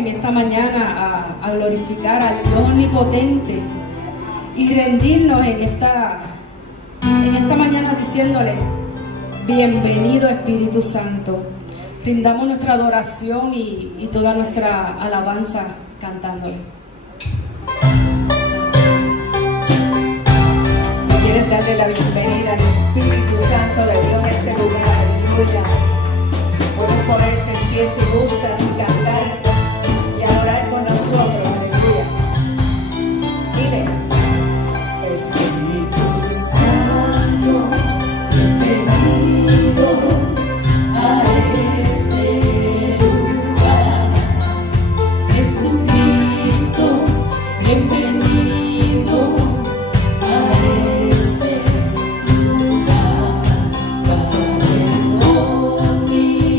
en esta mañana a glorificar al Dios omnipotente y rendirnos en esta mañana diciéndole: bienvenido Espíritu Santo. Rindamos nuestra adoración y toda nuestra alabanza cantándole. ¿Quieres darle la bienvenida al Espíritu Santo de Dios en este lugar? Aleluya. Puedes ponerte en pie si gustas y cantar y adorar con nosotros. Aleluya. Dile: Espíritu Santo, bienvenido a este lugar. Jesucristo, bienvenido a este lugar. Padre omnipotente,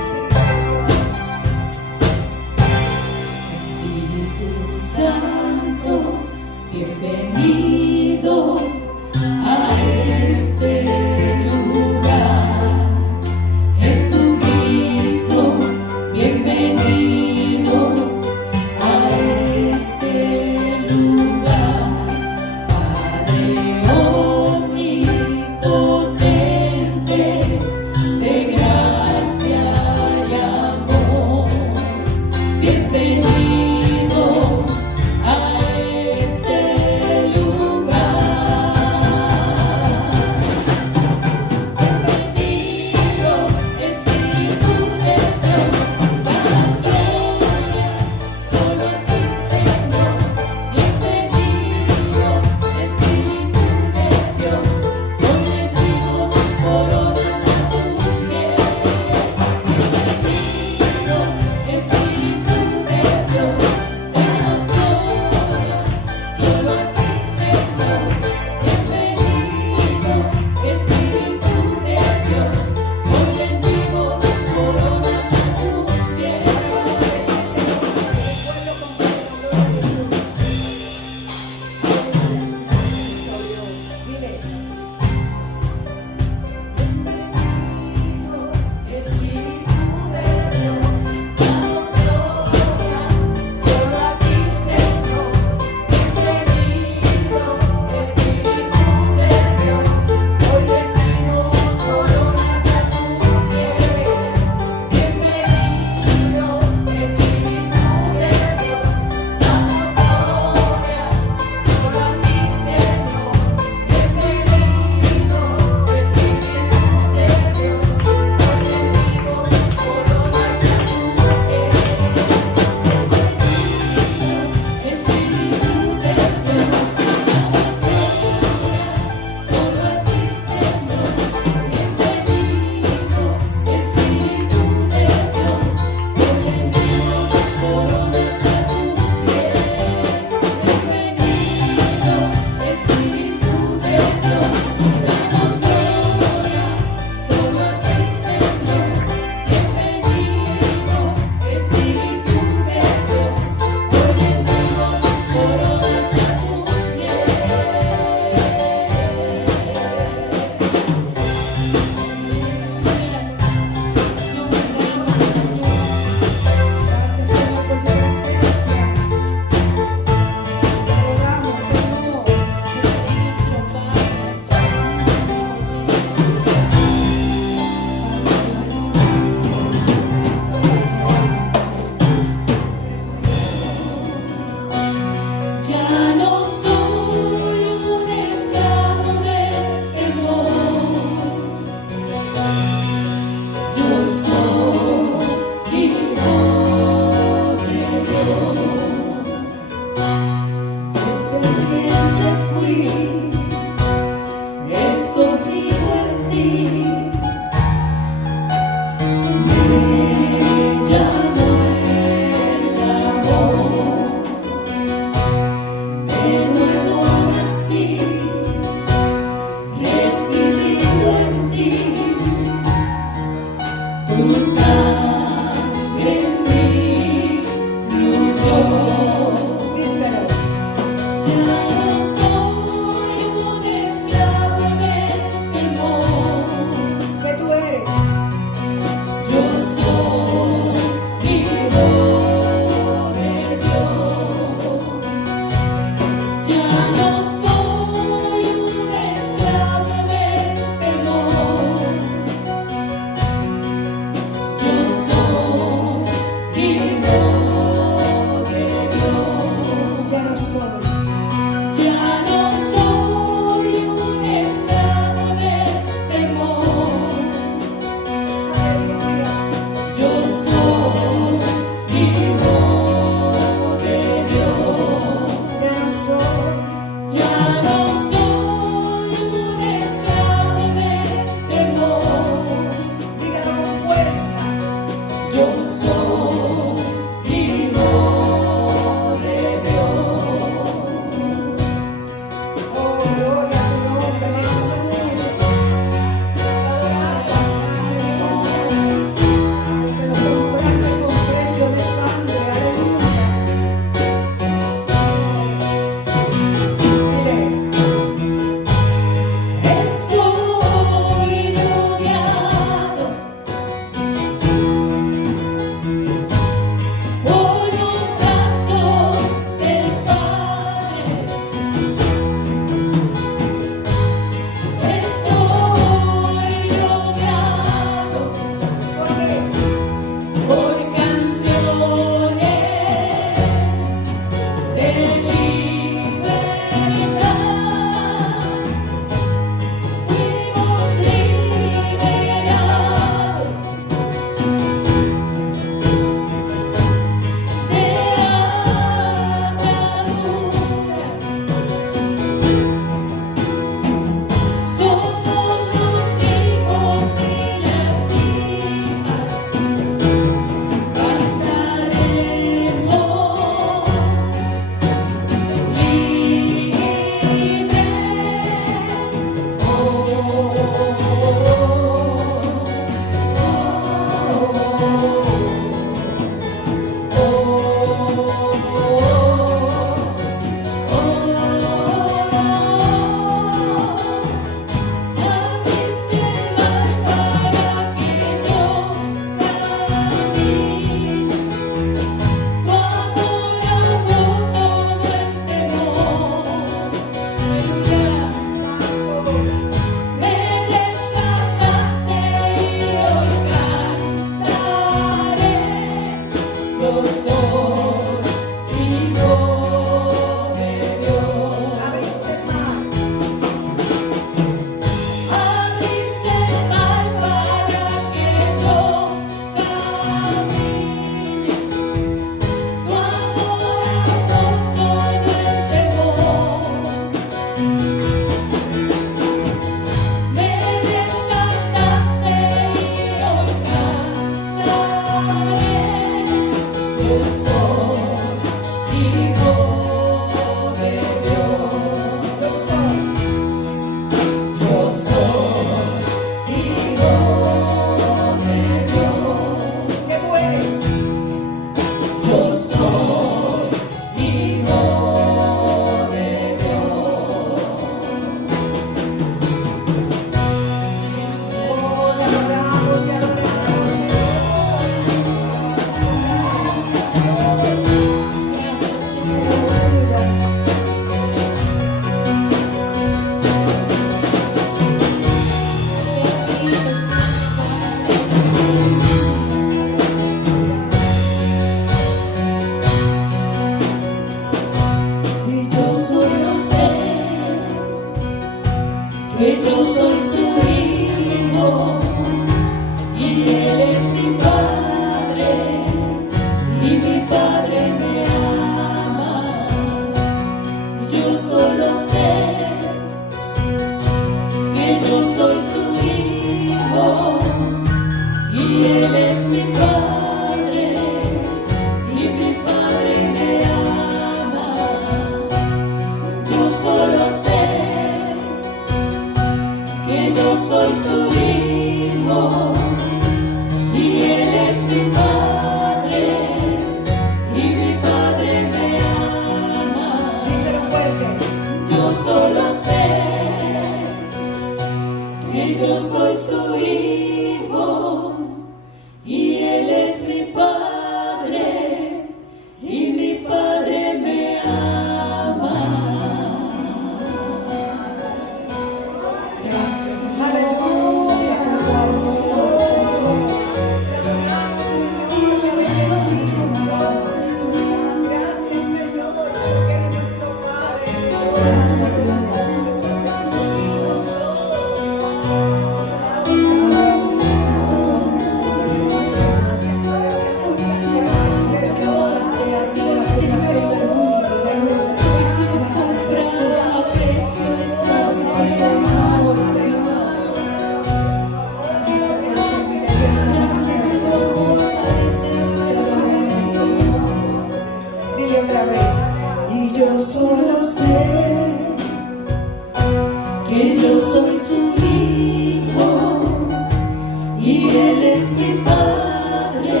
mi Padre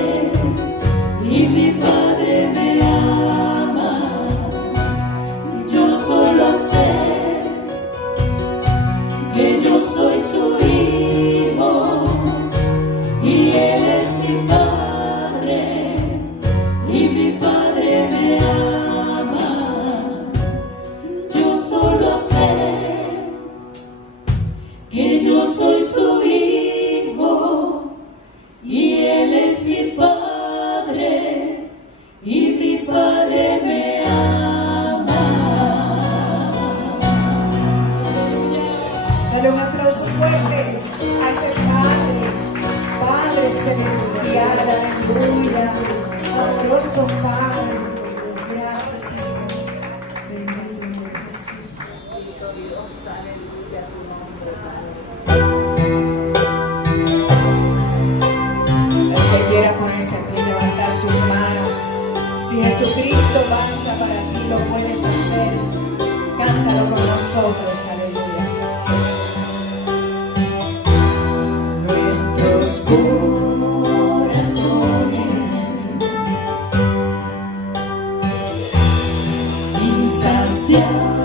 y mi Padre me ama. Yo solo sé que yo soy su hijo y Él es mi Padre y mi Padre me ama. Yo solo sé que yo soy su hijo y Él es mi Padre y mi Padre me ama. Dale un aplauso fuerte a ese Padre, Padre celestial, aleluya, amoroso Padre. Gracias, Señor. Gracias, Señor Jesús. El que quiera ponerse en pie y levantar sus manos, si Jesucristo basta para ti, lo puedes hacer. Cántalo con nosotros, aleluya. Nuestros corazones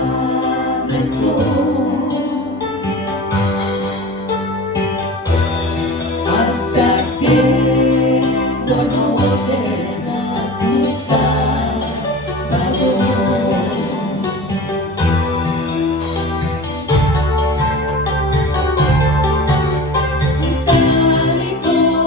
insaciables son hasta que conocen a su Salvador. Tal y como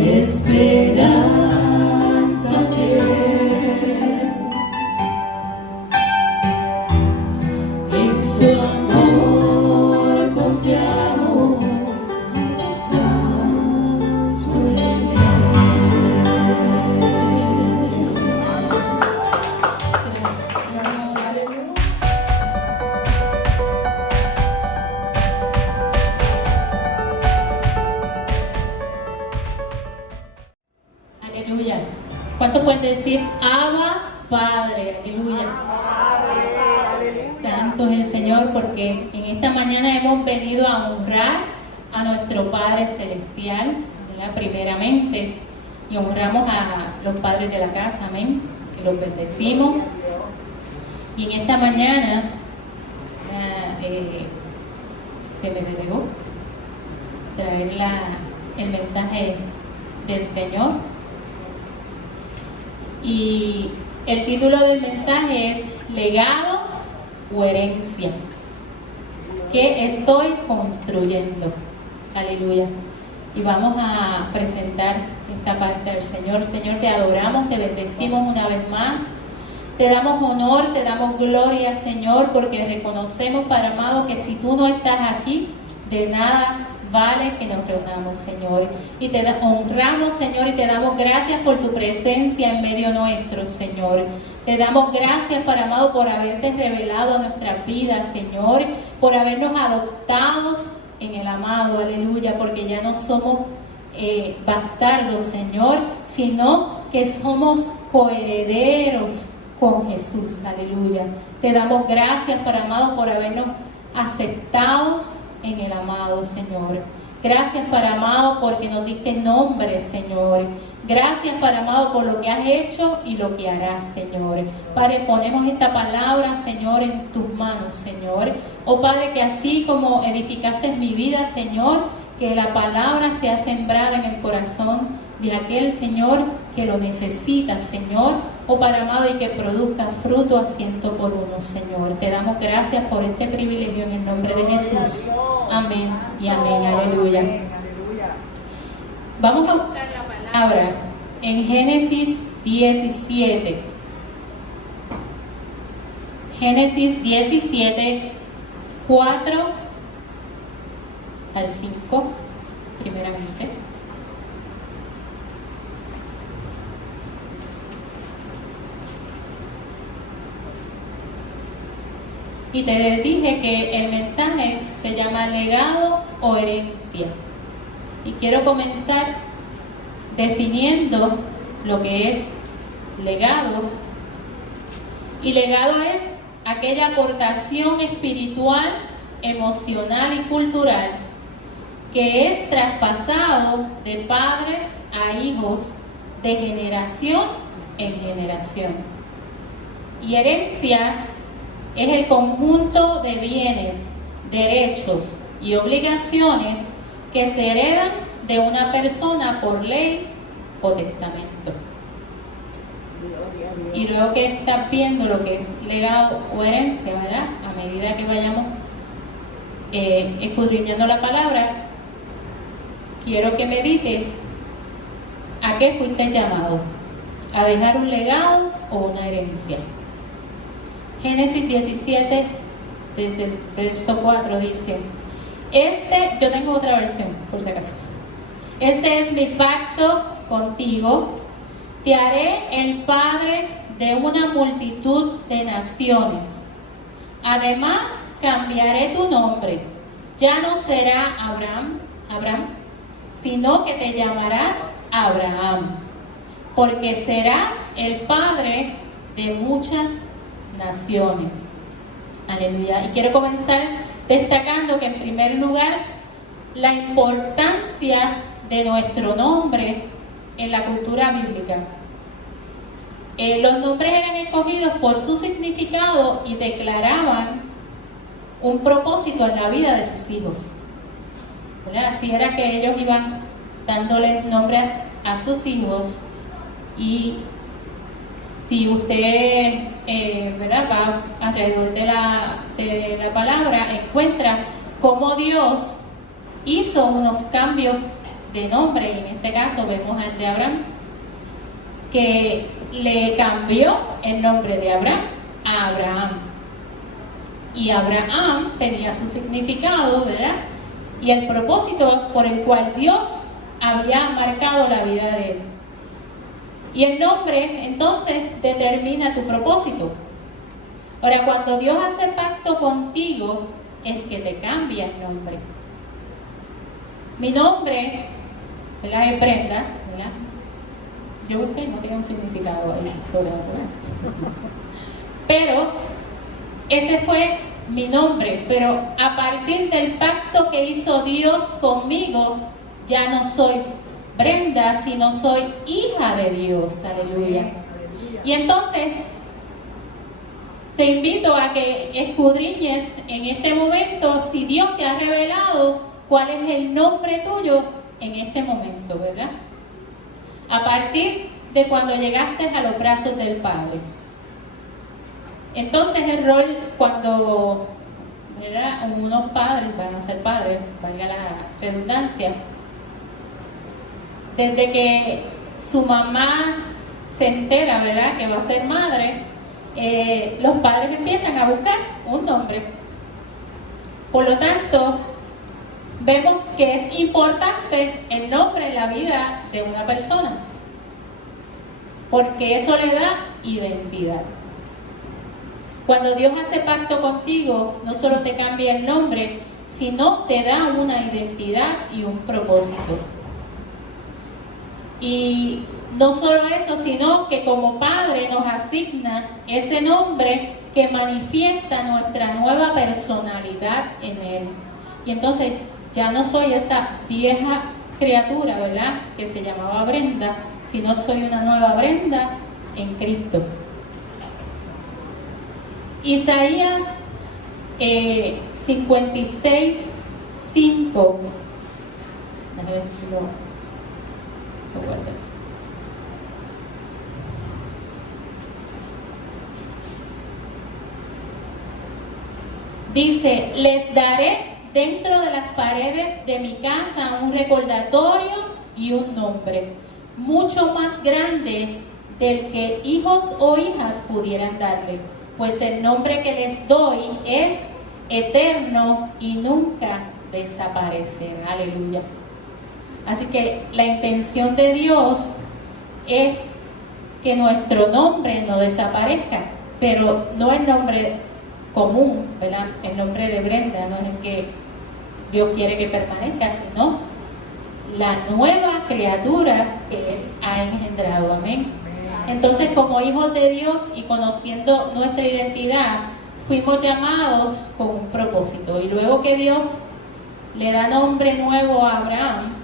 esperanza fiel. En su amor confiamos, descanso en Aleluya. ¿Cuántos pueden decir Abba Padre? Aleluya. Santo es el Señor, porque en esta mañana hemos venido a honrar a nuestro Padre Celestial, ¿verdad? Primeramente, y honramos a los padres de la casa, amén, que los bendecimos. Y en esta mañana se me delegó traer el mensaje del Señor. Y el título del mensaje es Legado o Herencia. ¿Qué estoy construyendo? Aleluya. Y vamos a presentar esta parte del Señor. Señor, te adoramos, te bendecimos una vez más. Te damos honor, te damos gloria, Señor, porque reconocemos, Padre amado, que si tú no estás aquí, de nada vale que nos reunamos, Señor. Y te honramos, Señor, y te damos gracias por tu presencia en medio nuestro, Señor. Te damos gracias, Padre amado, por haberte revelado a nuestras vidas, Señor, por habernos adoptados en el amado, aleluya, porque ya no somos bastardos, Señor, sino que somos coherederos con Jesús, aleluya. Te damos gracias, Padre amado, por habernos aceptados en el amado, Señor. Gracias, Padre amado, porque nos diste nombre, Señor. Gracias, Padre amado, por lo que has hecho y lo que harás, Señor. Padre, ponemos esta palabra, Señor, en tus manos, Señor. Oh Padre, que así como edificaste mi vida, Señor, que la palabra sea sembrada en el corazón de aquel, Señor, que lo necesita, Señor. Oh Padre amado, y que produzca fruto a 100 por uno, Señor. Te damos gracias por este privilegio en el nombre de Jesús. Amén y amén. Aleluya. Vamos a buscar la palabra en Génesis 17. Génesis 17, 4 al 5, primeramente. Y te dije que el mensaje se llama legado o herencia. Y quiero comenzar definiendo lo que es legado. Y legado es aquella aportación espiritual, emocional y cultural que es traspasado de padres a hijos, de generación en generación. Y herencia es el conjunto de bienes, derechos y obligaciones que se heredan de una persona por ley o testamento. Y luego que estás viendo lo que es legado o herencia, ¿verdad? A medida que vayamos escudriñando la palabra, quiero que medites a qué fuiste llamado, a dejar un legado o una herencia. Génesis 17, desde el verso 4 dice, yo tengo otra versión, por si acaso. Este es mi pacto contigo, te haré el padre de una multitud de naciones. Además, cambiaré tu nombre. Ya no será Abraham, sino que te llamarás Abraham, porque serás el padre de muchas naciones. Aleluya. Y quiero comenzar destacando que en primer lugar la importancia de nuestro nombre en la cultura bíblica. Los nombres eran escogidos por su significado y declaraban un propósito en la vida de sus hijos, ¿verdad? Así era que ellos iban dándole nombres a sus hijos. Y si usted ¿verdad? Va alrededor de la palabra, encuentra cómo Dios hizo unos cambios de nombre, y en este caso vemos al de Abraham, que le cambió el nombre de Abraham a Abraham. Y Abraham tenía su significado, ¿verdad? Y el propósito por el cual Dios había marcado la vida de él. Y el nombre entonces determina tu propósito. Ahora, cuando Dios hace pacto contigo, es que te cambia el nombre. Mi nombre, ¿verdad?, es Brenda, ¿verdad? Yo busqué y no tiene un significado ahí sobrenatural. Pero ese fue mi nombre. Pero a partir del pacto que hizo Dios conmigo, ya no soy Brenda, sino soy hija de Dios. Aleluya. Y entonces te invito a que escudriñes en este momento si Dios te ha revelado cuál es el nombre tuyo en este momento, ¿verdad? A partir de cuando llegaste a los brazos del Padre. Entonces el rol cuando, ¿verdad?, unos padres van a ser padres, valga la redundancia, desde que su mamá se entera, ¿verdad?, que va a ser madre, los padres empiezan a buscar un nombre. Por lo tanto, vemos que es importante el nombre en la vida de una persona, porque eso le da identidad. Cuando Dios hace pacto contigo, no solo te cambia el nombre, sino te da una identidad y un propósito. Y no solo eso, sino que como Padre nos asigna ese nombre que manifiesta nuestra nueva personalidad en Él. Y entonces ya no soy esa vieja criatura, ¿verdad?, que se llamaba Brenda, sino soy una nueva Brenda en Cristo. Isaías 56:5. A ver si lo guardo. Dice: les daré dentro de las paredes de mi casa un recordatorio y un nombre, mucho más grande del que hijos o hijas pudieran darle, pues el nombre que les doy es eterno y nunca desaparecerá. Aleluya. Así que la intención de Dios es que nuestro nombre no desaparezca, pero no el nombre común, ¿verdad?, el nombre de Brenda no es el que Dios quiere que permanezca, sino la nueva criatura que Él ha engendrado. Amén. Entonces, como hijos de Dios y conociendo nuestra identidad, fuimos llamados con un propósito. Y luego que Dios le da nombre nuevo a Abraham,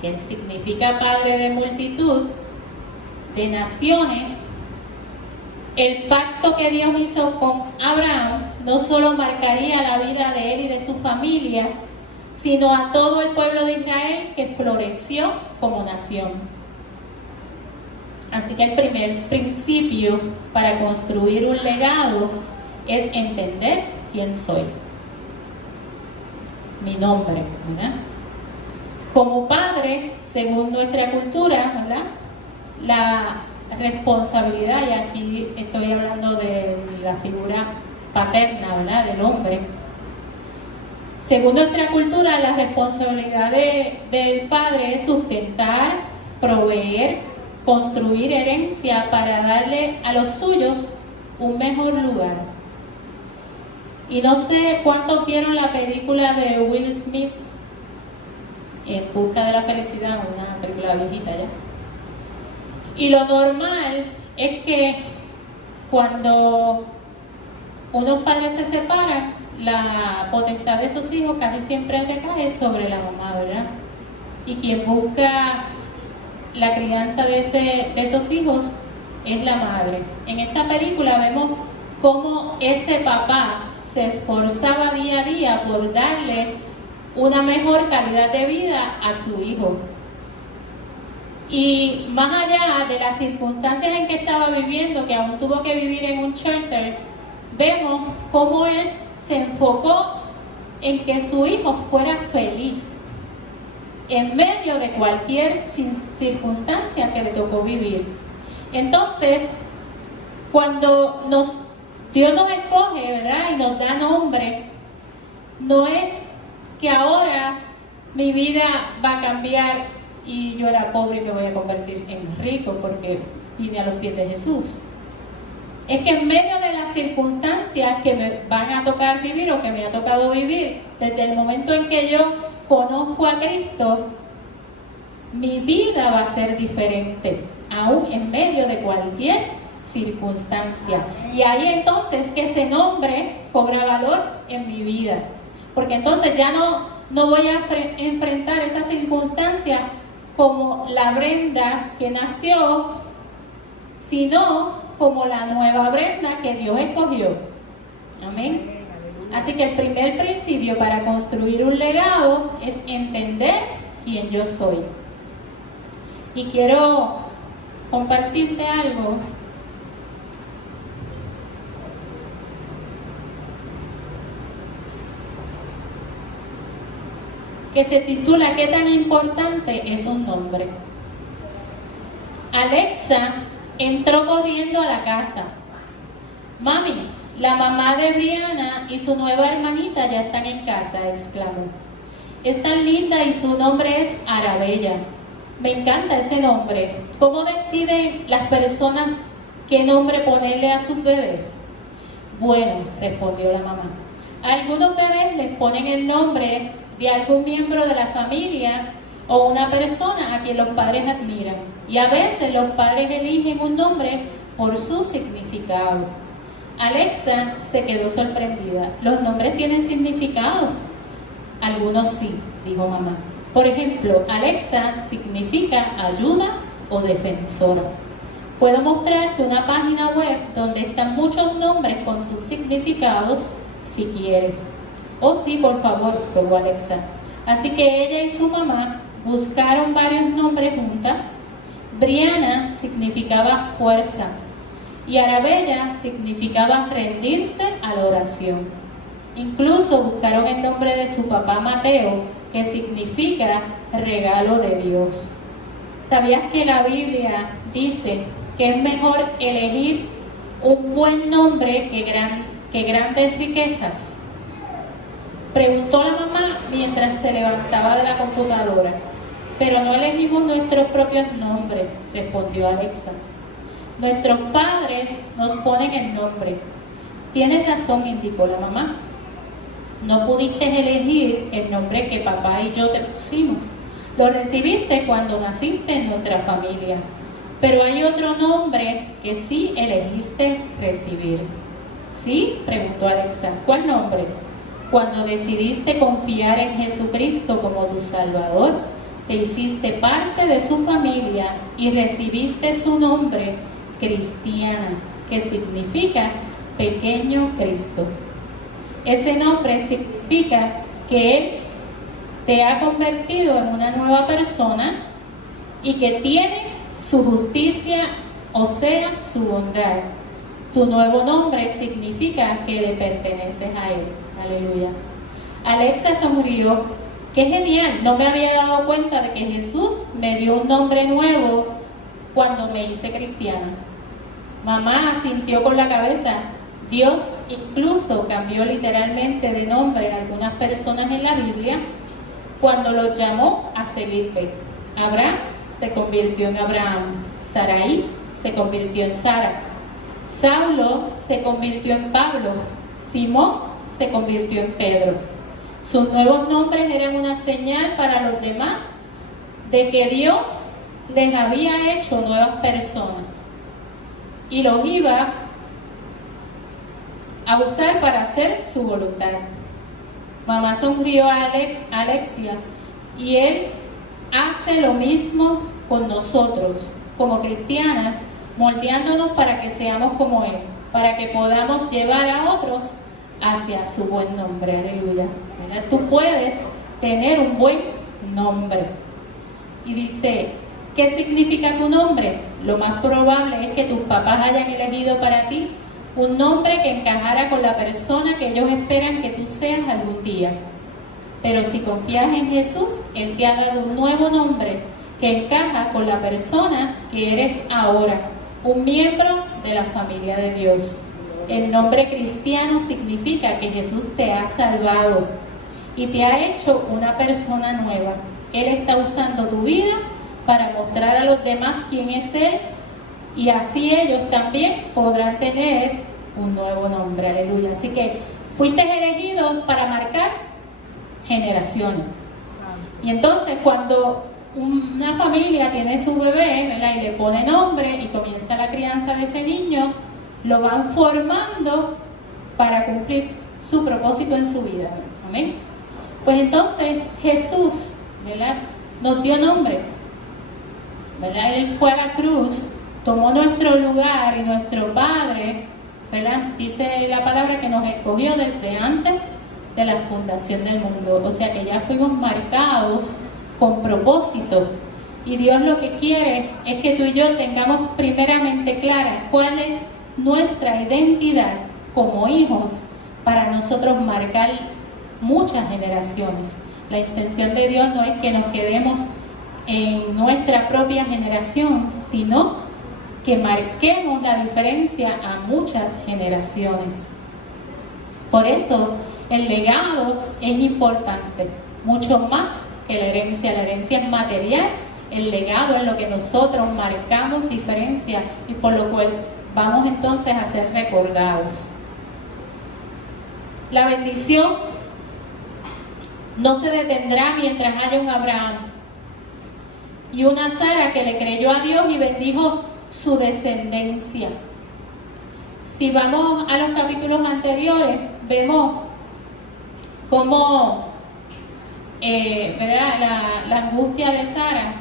que significa padre de multitud, de naciones, el pacto que Dios hizo con Abraham no solo marcaría la vida de él y de su familia, sino a todo el pueblo de Israel que floreció como nación. Así que el primer principio para construir un legado es entender quién soy. Mi nombre, ¿verdad? Como padre, según nuestra cultura, ¿verdad?, la responsabilidad, y aquí estoy hablando de la figura paterna, ¿verdad?, del hombre. Según nuestra cultura, la responsabilidad del padre es sustentar, proveer, construir herencia para darle a los suyos un mejor lugar. Y no sé cuántos vieron la película de Will Smith, En busca de la felicidad, una película viejita ya. Y lo normal es que cuando unos padres se separan, la potestad de esos hijos casi siempre recae sobre la mamá, ¿verdad? Y quien busca la crianza de esos hijos es la madre. En esta película vemos cómo ese papá se esforzaba día a día por darle una mejor calidad de vida a su hijo. Y más allá de las circunstancias en que estaba viviendo, que aún tuvo que vivir en un shelter, vemos cómo él se enfocó en que su hijo fuera feliz. en medio de cualquier circunstancia que le tocó vivir. Entonces, cuando Dios nos escoge, ¿verdad? Y nos da nombre, no es que ahora mi vida va a cambiar y yo era pobre y me voy a convertir en rico porque vine a los pies de Jesús. Es que en medio de las circunstancias que me van a tocar vivir o que me ha tocado vivir, desde el momento en que yo conozco a Cristo, mi vida va a ser diferente, aún en medio de cualquier circunstancia. Y ahí entonces que ese nombre cobra valor en mi vida, porque entonces ya no voy a enfrentar esas circunstancias como la Brenda que nació, sino como la nueva Brenda que Dios escogió. Amén. Así que el primer principio para construir un legado es entender quién yo soy. Y quiero compartirte algo que se titula ¿Qué tan importante es un nombre? Alexa entró corriendo a la casa. Mami, la mamá de Brianna y su nueva hermanita ya están en casa, exclamó. Es tan linda y su nombre es Arabella. Me encanta ese nombre. ¿Cómo deciden las personas qué nombre ponerle a sus bebés? Bueno, respondió la mamá. A algunos bebés les ponen el nombre de algún miembro de la familia o una persona a quien los padres admiran. Y a veces los padres eligen un nombre por su significado. Alexa se quedó sorprendida. ¿Los nombres tienen significados? Algunos sí, dijo mamá. Por ejemplo, Alexa significa ayuda o defensora. Puedo mostrarte una página web donde están muchos nombres con sus significados si quieres. Oh sí, por favor, rogó Alexa. Así que ella y su mamá buscaron varios nombres juntas. Brianna significaba fuerza y Arabella significaba rendirse a la oración. Incluso buscaron el nombre de su papá Mateo, que significa regalo de Dios. ¿Sabías que la Biblia dice que es mejor elegir un buen nombre que grandes riquezas? Preguntó la mamá mientras se levantaba de la computadora. Pero no elegimos nuestros propios nombres, respondió Alexa. Nuestros padres nos ponen el nombre. Tienes razón, indicó la mamá. No pudiste elegir el nombre que papá y yo te pusimos. Lo recibiste cuando naciste en nuestra familia. Pero hay otro nombre que sí elegiste recibir. ¿Sí? Preguntó Alexa. ¿Cuál nombre? Cuando decidiste confiar en Jesucristo como tu Salvador, te hiciste parte de su familia y recibiste su nombre, Cristiana, que significa pequeño Cristo. Ese nombre significa que Él te ha convertido en una nueva persona y que tiene su justicia, o sea, su bondad. Tu nuevo nombre significa que le perteneces a Él. Aleluya. Alexa sonrió. ¡Qué genial! No me había dado cuenta de que Jesús me dio un nombre nuevo cuando me hice cristiana. Mamá asintió con la cabeza. Dios incluso cambió literalmente de nombre a algunas personas en la Biblia cuando los llamó a seguirle. Abraham se convirtió en Abraham. Sarai se convirtió en Sara. Saulo se convirtió en Pablo. Simón se convirtió en Pedro. Sus nuevos nombres eran una señal para los demás de que Dios les había hecho nuevas personas y los iba a usar para hacer su voluntad. Mamá sonrió a Alexia y él hace lo mismo con nosotros como cristianas, moldeándonos para que seamos como Él, para que podamos llevar a otros hacia su buen nombre. Aleluya. Mira, tú puedes tener un buen nombre. Y dice, ¿qué significa tu nombre? Lo más probable es que tus papás hayan elegido para ti un nombre que encajara con la persona que ellos esperan que tú seas algún día. Pero si confías en Jesús, Él te ha dado un nuevo nombre que encaja con la persona que eres ahora, un miembro de la familia de Dios. El nombre cristiano significa que Jesús te ha salvado y te ha hecho una persona nueva. Él está usando tu vida para mostrar a los demás quién es Él, y así ellos también podrán tener un nuevo nombre. Aleluya. Así que fuiste elegido para marcar generaciones. Y entonces cuando una familia tiene su bebé, ¿verdad?, y le pone nombre y comienza la crianza de ese niño, lo van formando para cumplir su propósito en su vida. Amén. Pues entonces Jesús, ¿verdad?, nos dio nombre, ¿verdad? Él fue a la cruz, tomó nuestro lugar, y nuestro Padre, ¿verdad?, dice la palabra que nos escogió desde antes de la fundación del mundo. O sea que ya fuimos marcados con propósito, y Dios lo que quiere es que tú y yo tengamos primeramente clara cuál es nuestra identidad como hijos para nosotros marcar muchas generaciones. La intención de Dios no es que nos quedemos en nuestra propia generación, sino que marquemos la diferencia a muchas generaciones. Por eso el legado es importante, mucho más que la herencia. La herencia es material, el legado es lo que nosotros marcamos diferencia y por lo cual vamos entonces a ser recordados. La bendición no se detendrá mientras haya un Abraham y una Sara que le creyó a Dios y bendijo su descendencia. Si vamos a los capítulos anteriores, vemos cómo la angustia de Sara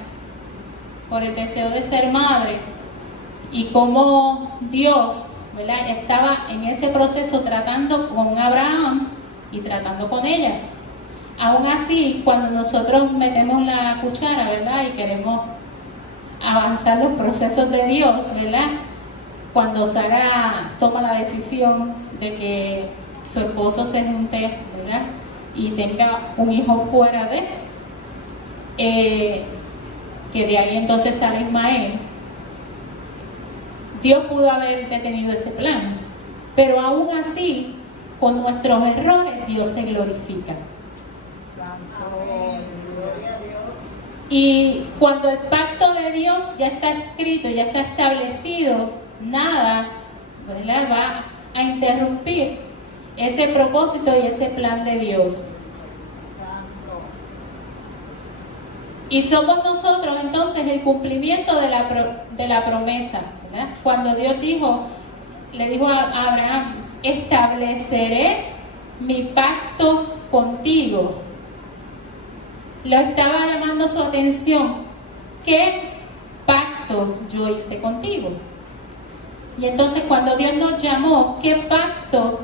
por el deseo de ser madre, y cómo Dios, ¿verdad?, estaba en ese proceso tratando con Abraham y tratando con ella. Aún así, cuando nosotros metemos la cuchara, ¿verdad?, y queremos avanzar los procesos de Dios, ¿verdad?, cuando Sara toma la decisión de que su esposo se junte, ¿verdad?, y tenga un hijo fuera de, que de ahí entonces sale Ismael, Dios pudo haber detenido ese plan, pero aún así, con nuestros errores, Dios se glorifica. Y cuando el pacto de Dios ya está escrito, ya está establecido, nada, ¿verdad?, va a interrumpir ese propósito y ese plan de Dios. Y somos nosotros entonces el cumplimiento de la promesa, ¿verdad? Cuando Dios le dijo a Abraham: estableceré mi pacto contigo. Lo estaba llamando su atención. ¿Qué pacto yo hice contigo? Y entonces cuando Dios nos llamó, ¿qué pacto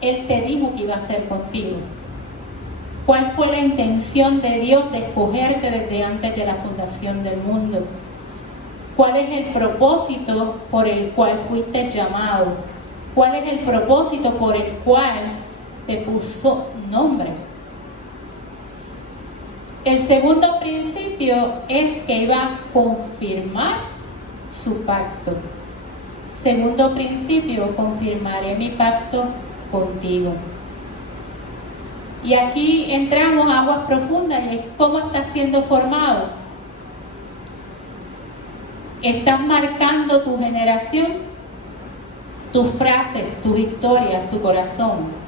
Él te dijo que iba a hacer contigo? ¿Cuál fue la intención de Dios de escogerte desde antes de la fundación del mundo? ¿Cuál es el propósito por el cual fuiste llamado? ¿Cuál es el propósito por el cual te puso nombre? El segundo principio es que iba a confirmar su pacto. Segundo principio: confirmaré mi pacto contigo. Y aquí entramos a aguas profundas, y es cómo estás siendo formado. ¿Estás marcando tu generación? Tus frases, tus historias, tu corazón.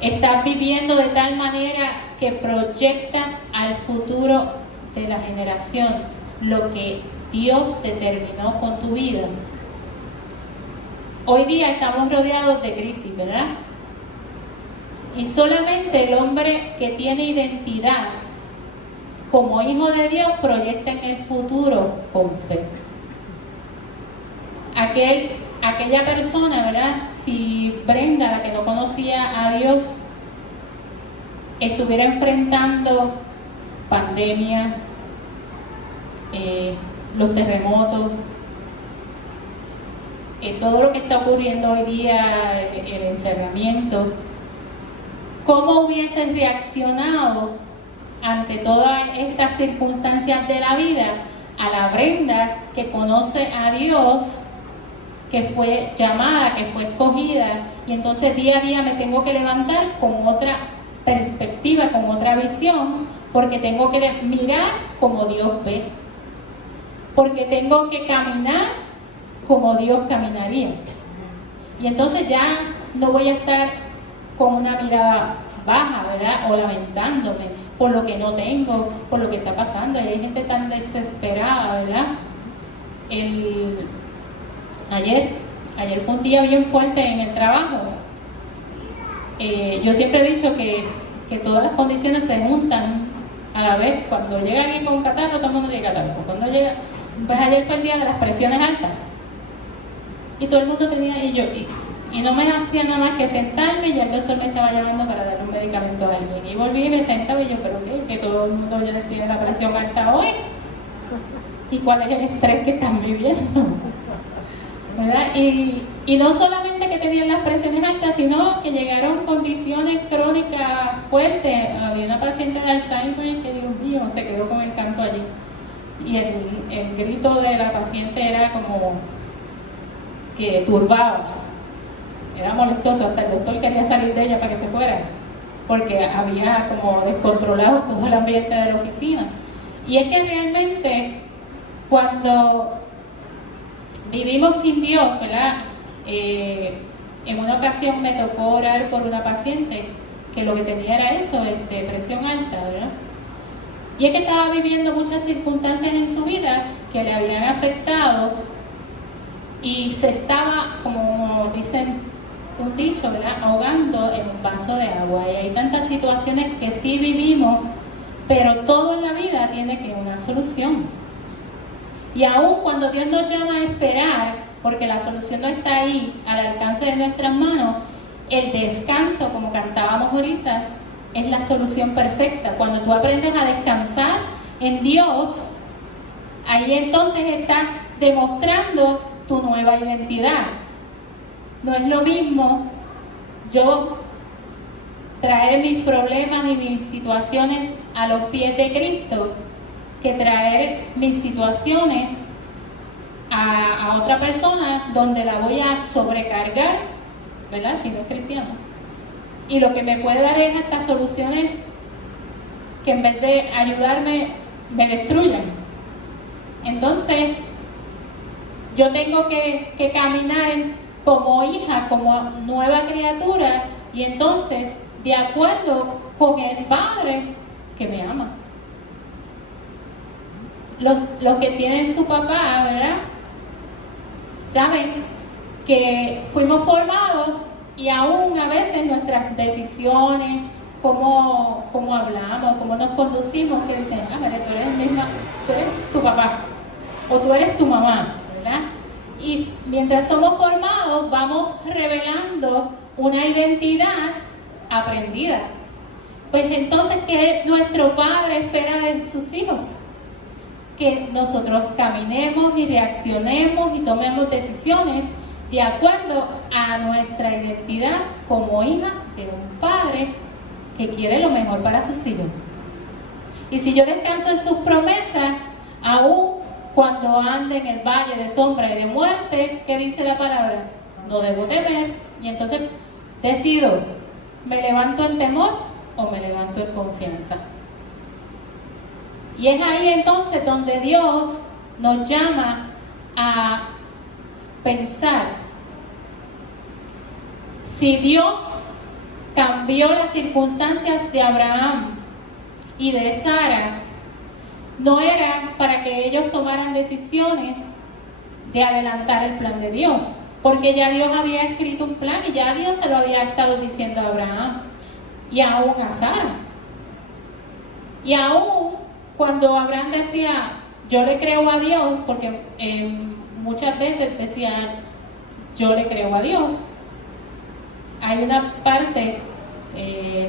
¿Estás viviendo de tal manera que proyectas al futuro de la generación lo que Dios determinó con tu vida? Hoy día estamos rodeados de crisis, ¿verdad? Y solamente el hombre que tiene identidad como hijo de Dios proyecta en el futuro con fe. Aquella persona, ¿verdad? Si Brenda, la que no conocía a Dios, estuviera enfrentando pandemia, los terremotos, todo lo que está ocurriendo hoy día, el encerramiento, ¿cómo hubieses reaccionado ante todas estas circunstancias de la vida a la Brenda que conoce a Dios, que fue llamada, que fue escogida, y entonces día a día me tengo que levantar con otra perspectiva, con otra visión, porque tengo que mirar como Dios ve, porque tengo que caminar como Dios caminaría? Y entonces ya no voy a estar con una mirada baja, ¿verdad? O lamentándome por lo que no tengo, por lo que está pasando. Y hay gente tan desesperada, ¿verdad? Ayer fue un día bien fuerte en el trabajo. Yo siempre he dicho que todas las condiciones se juntan a la vez. Cuando llega alguien con un catarro, todo el mundo tiene catarro. Pues ayer fue el día de las presiones altas. Y todo el mundo tenía, y no me hacía nada más que sentarme, y ya el doctor me estaba llamando para darle un medicamento a alguien. Y volví y me sentaba y yo, ¿pero qué? Que todo el mundo ya tiene la presión alta hoy. ¿Y cuál es el estrés que están viviendo? ¿Verdad? Y no solamente que tenían las presiones altas, sino que llegaron condiciones crónicas fuertes. Había una paciente de Alzheimer que, Dios mío, se quedó con el canto allí. Y el grito de la paciente era como que turbaba, era molestoso, hasta el doctor quería salir de ella para que se fuera, porque había como descontrolado todo el ambiente de la oficina. Y es que realmente cuando vivimos sin Dios, ¿verdad? En una ocasión me tocó orar por una paciente que lo que tenía era eso, presión alta, ¿verdad? Y es que estaba viviendo muchas circunstancias en su vida que le habían afectado, y se estaba, como dicen un dicho, ¿verdad?, ahogando en un vaso de agua. Y hay tantas situaciones que sí vivimos, pero todo en la vida tiene que una solución. Y aún cuando Dios nos llama a esperar, porque la solución no está ahí al alcance de nuestras manos, el descanso, como cantábamos ahorita, es la solución perfecta. Cuando tú aprendes a descansar en Dios, ahí entonces estás demostrando tu nueva identidad. No es lo mismo yo traer mis problemas y mis situaciones a los pies de Cristo que traer mis situaciones a otra persona donde la voy a sobrecargar, ¿verdad? Si no es cristiano. Y lo que me puede dar es hasta soluciones que en vez de ayudarme me destruyan. Entonces yo tengo que caminar como hija, como nueva criatura, y entonces de acuerdo con el Padre que me ama. Los que tienen su papá, ¿verdad?, saben que fuimos formados, y aún a veces nuestras decisiones, cómo hablamos, cómo nos conducimos, que dicen, mire, tú eres tu papá o tú eres tu mamá, ¿verdad? Y mientras somos formados vamos revelando una identidad aprendida. Pues entonces, ¿qué nuestro Padre espera de sus hijos? Que nosotros caminemos y reaccionemos y tomemos decisiones de acuerdo a nuestra identidad como hija de un Padre que quiere lo mejor para sus hijos. Y si yo descanso en sus promesas, aún cuando ande en el valle de sombra y de muerte, ¿qué dice la palabra? No debo temer. Y entonces decido, ¿me levanto en temor o me levanto en confianza? Y es ahí entonces donde Dios nos llama a pensar. Si Dios cambió las circunstancias de Abraham y de Sara, no era para que ellos tomaran decisiones de adelantar el plan de Dios, porque ya Dios había escrito un plan y ya Dios se lo había estado diciendo a Abraham y aún a Sara. Y aún cuando Abraham decía, yo le creo a Dios, porque muchas veces decía, yo le creo a Dios. Hay una parte,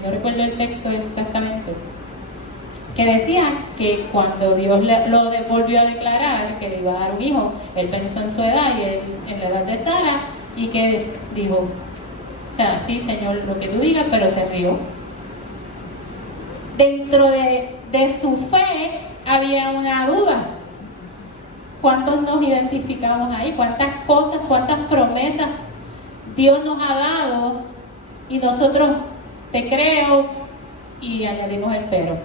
no recuerdo el texto exactamente, que decía que cuando Dios lo volvió a declarar que le iba a dar un hijo, él pensó en su edad y en la edad de Sara, y que dijo, o sea, sí, Señor, lo que tú digas, pero se rió. dentro de su fe había una duda. ¿Cuántos nos identificamos ahí? ¿Cuántas cosas, cuántas promesas Dios nos ha dado? Y nosotros, te creo, y añadimos el pero.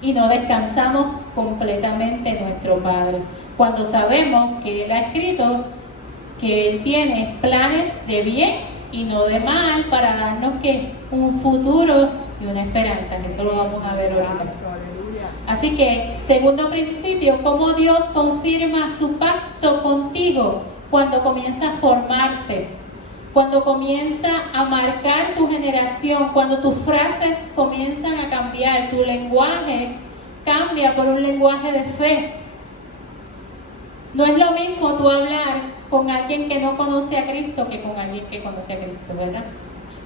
Y no descansamos completamente en nuestro Padre, cuando sabemos que Él ha escrito que Él tiene planes de bien y no de mal para darnos que un futuro y una esperanza, que eso lo vamos a ver ahorita. Así que, segundo principio, cómo Dios confirma su pacto contigo cuando comienza a formarte, cuando comienza a marcar tu generación, cuando tus frases comienzan a cambiar, tu lenguaje cambia por un lenguaje de fe. No es lo mismo tú hablar con alguien que no conoce a Cristo que con alguien que conoce a Cristo, ¿verdad?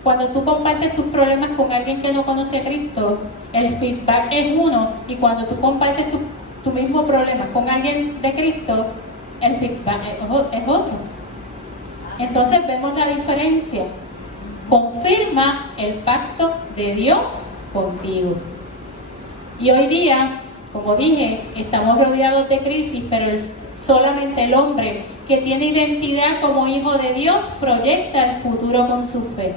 Cuando tú compartes tus problemas con alguien que no conoce a Cristo, el feedback es uno, y cuando tú compartes tu mismo problema con alguien de Cristo, el feedback es otro. Entonces vemos la diferencia. Confirma el pacto de Dios contigo. Y hoy día, como dije, estamos rodeados de crisis, pero solamente el hombre que tiene identidad como hijo de Dios proyecta el futuro con su fe.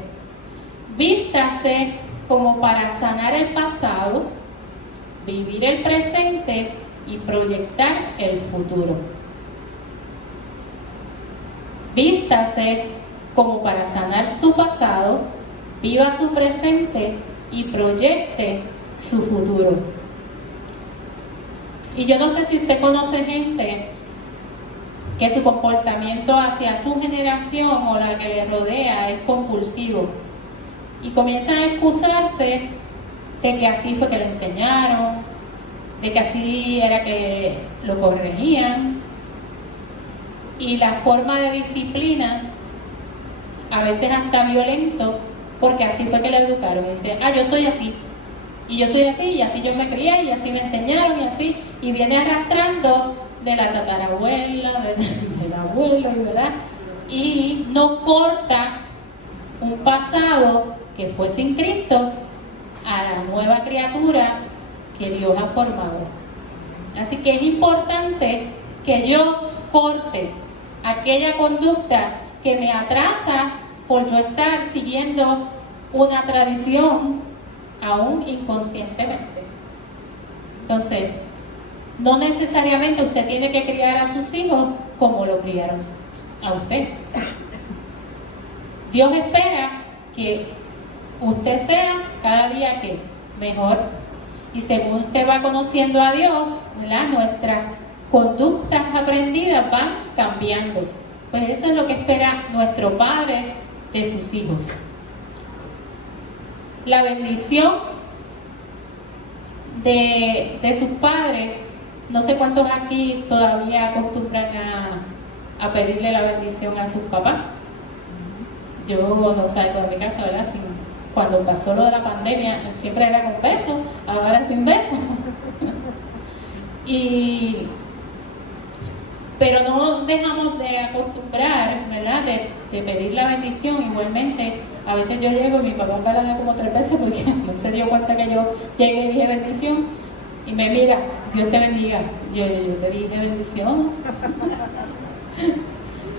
Vístase como para sanar el pasado, vivir el presente y proyectar el futuro. Vístase como para sanar su pasado, viva su presente y proyecte su futuro. Y yo no sé si usted conoce gente que su comportamiento hacia su generación o la que le rodea es compulsivo, y comienzan a excusarse de que así fue que le enseñaron, de que así era que lo corregían, y la forma de disciplina a veces hasta violento, porque así fue que lo educaron. Y dice, yo soy así, y yo soy así, y así yo me crié, y así me enseñaron, y así, y viene arrastrando de la tatarabuela, del abuelo, ¿verdad? Y no corta un pasado que fue sin Cristo a la nueva criatura que Dios ha formado. Así que es importante que yo corte aquella conducta que me atrasa por yo estar siguiendo una tradición aún inconscientemente. Entonces, no necesariamente usted tiene que criar a sus hijos como lo criaron a usted. Dios espera que usted sea cada día que mejor, y según usted va conociendo a Dios, ¿verdad?, nuestras conductas aprendidas van cambiando. Pues eso es lo que espera nuestro Padre de sus hijos. La bendición de sus padres, no sé cuántos aquí todavía acostumbran a pedirle la bendición a sus papás. Yo no salgo de mi casa, ¿verdad? Cuando pasó lo de la pandemia, siempre era con besos, ahora sin besos. Pero no dejamos de acostumbrar, ¿verdad?, de pedir la bendición. Igualmente, a veces yo llego y mi papá me la da como 3 veces porque no se dio cuenta que yo llegué y dije bendición, y me mira, Dios te bendiga. Yo te dije bendición.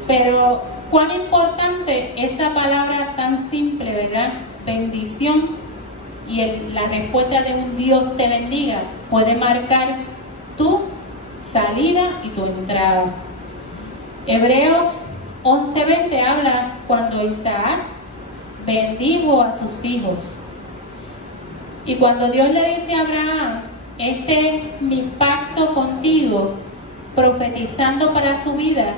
Pero cuán importante esa palabra tan simple, ¿verdad?, bendición, y la respuesta de un Dios te bendiga puede marcar tu salida y tu entrada. Hebreos 11:20 habla cuando Isaac bendijo a sus hijos, y cuando Dios le dice a Abraham, este es mi pacto contigo, profetizando para su vida,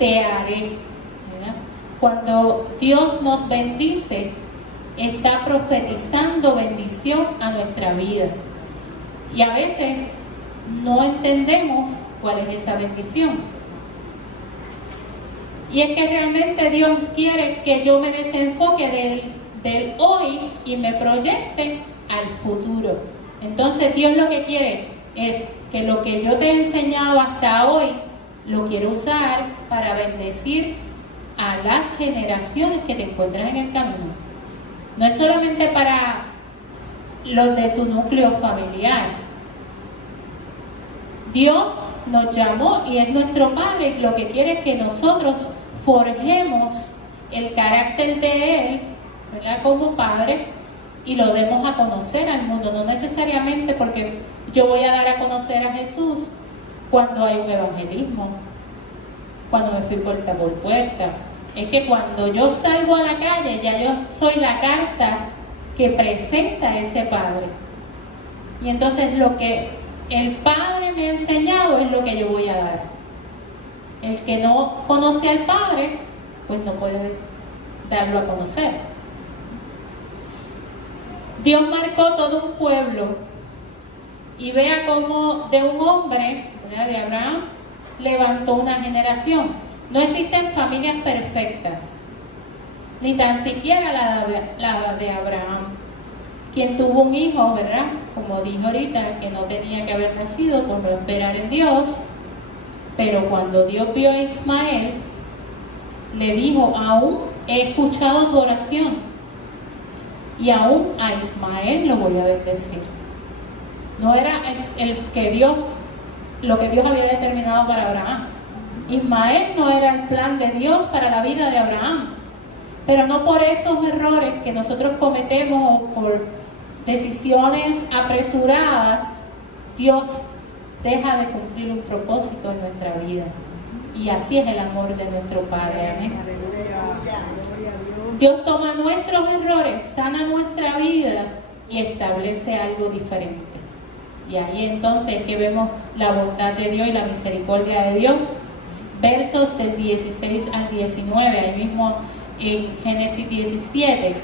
te haré, ¿verdad? Cuando Dios nos bendice, está profetizando bendición a nuestra vida, y a veces no entendemos cuál es esa bendición. Y es que realmente Dios quiere que yo me desenfoque del hoy y me proyecte al futuro. Entonces Dios lo que quiere es que lo que yo te he enseñado hasta hoy lo quiero usar para bendecir a las generaciones que te encuentran en el camino. No es solamente para los de tu núcleo familiar. Dios nos llamó y es nuestro Padre, y lo que quiere es que nosotros forjemos el carácter de Él, ¿verdad?, como Padre, y lo demos a conocer al mundo. No necesariamente porque yo voy a dar a conocer a Jesús cuando hay un evangelismo, cuando me fui puerta por puerta. Es que cuando yo salgo a la calle, ya yo soy la carta que presenta a ese Padre. Y entonces lo que el Padre me ha enseñado es lo que yo voy a dar. El que no conoce al Padre, pues no puede darlo a conocer. Dios marcó todo un pueblo, y vea cómo de un hombre, ¿verdad?, de Abraham, levantó una generación. No existen familias perfectas, ni tan siquiera la de Abraham, quien tuvo un hijo, ¿verdad?, como dijo ahorita, que no tenía que haber nacido por no esperar en Dios. Pero cuando Dios vio a Ismael, le dijo: aún he escuchado tu oración, y aún a Ismael lo voy a bendecir. No era lo que Dios había determinado para Abraham. Ismael no era el plan de Dios para la vida de Abraham. Pero no por esos errores que nosotros cometemos o por decisiones apresuradas, Dios deja de cumplir un propósito en nuestra vida. Y así es el amor de nuestro Padre. Amén. Dios toma nuestros errores, sana nuestra vida y establece algo diferente. Y ahí entonces es que vemos la bondad de Dios y la misericordia de Dios. Versos del 16 al 19, ahí mismo en Génesis 17.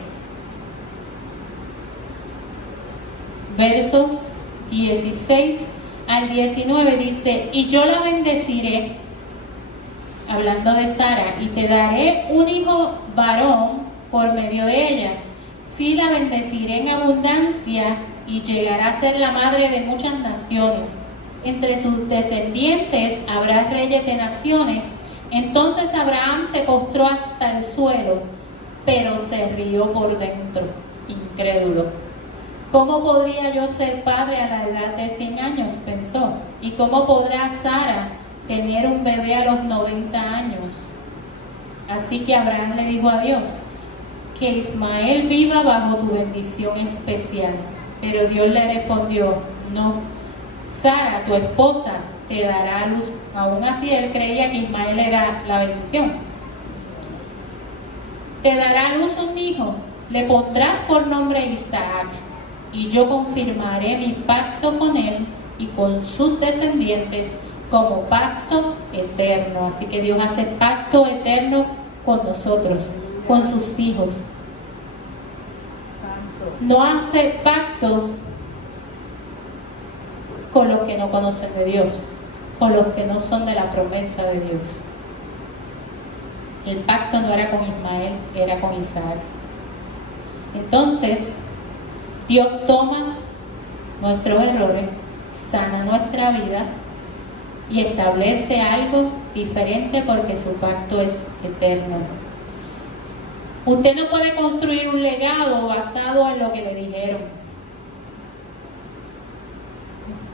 Versos 16 al 19 dice: y yo la bendeciré, hablando de Sara, y te daré un hijo varón por medio de ella. Sí, la bendeciré en abundancia y llegará a ser la madre de muchas naciones. Entre sus descendientes habrá reyes de naciones. Entonces Abraham se postró hasta el suelo, pero se rió por dentro, incrédulo. ¿Cómo podría yo ser padre a la edad de 100 años?, pensó. ¿Y cómo podrá Sara tener un bebé a los 90 años? Así que Abraham le dijo a Dios: que Ismael viva bajo tu bendición especial. Pero Dios le respondió: no, Sara, tu esposa, te dará a luz. Aún así él creía que Ismael era la bendición. Te dará a luz un hijo, le pondrás por nombre Isaac, y yo confirmaré mi pacto con él y con sus descendientes como pacto eterno. Así que Dios hace pacto eterno con nosotros, con sus hijos. No hace pactos con los que no conocen de Dios, con los que no son de la promesa de Dios. El pacto no era con Ismael, era con Isaac. Entonces, Dios toma nuestros errores, sana nuestra vida y establece algo diferente porque su pacto es eterno. Usted no puede construir un legado basado en lo que le dijeron.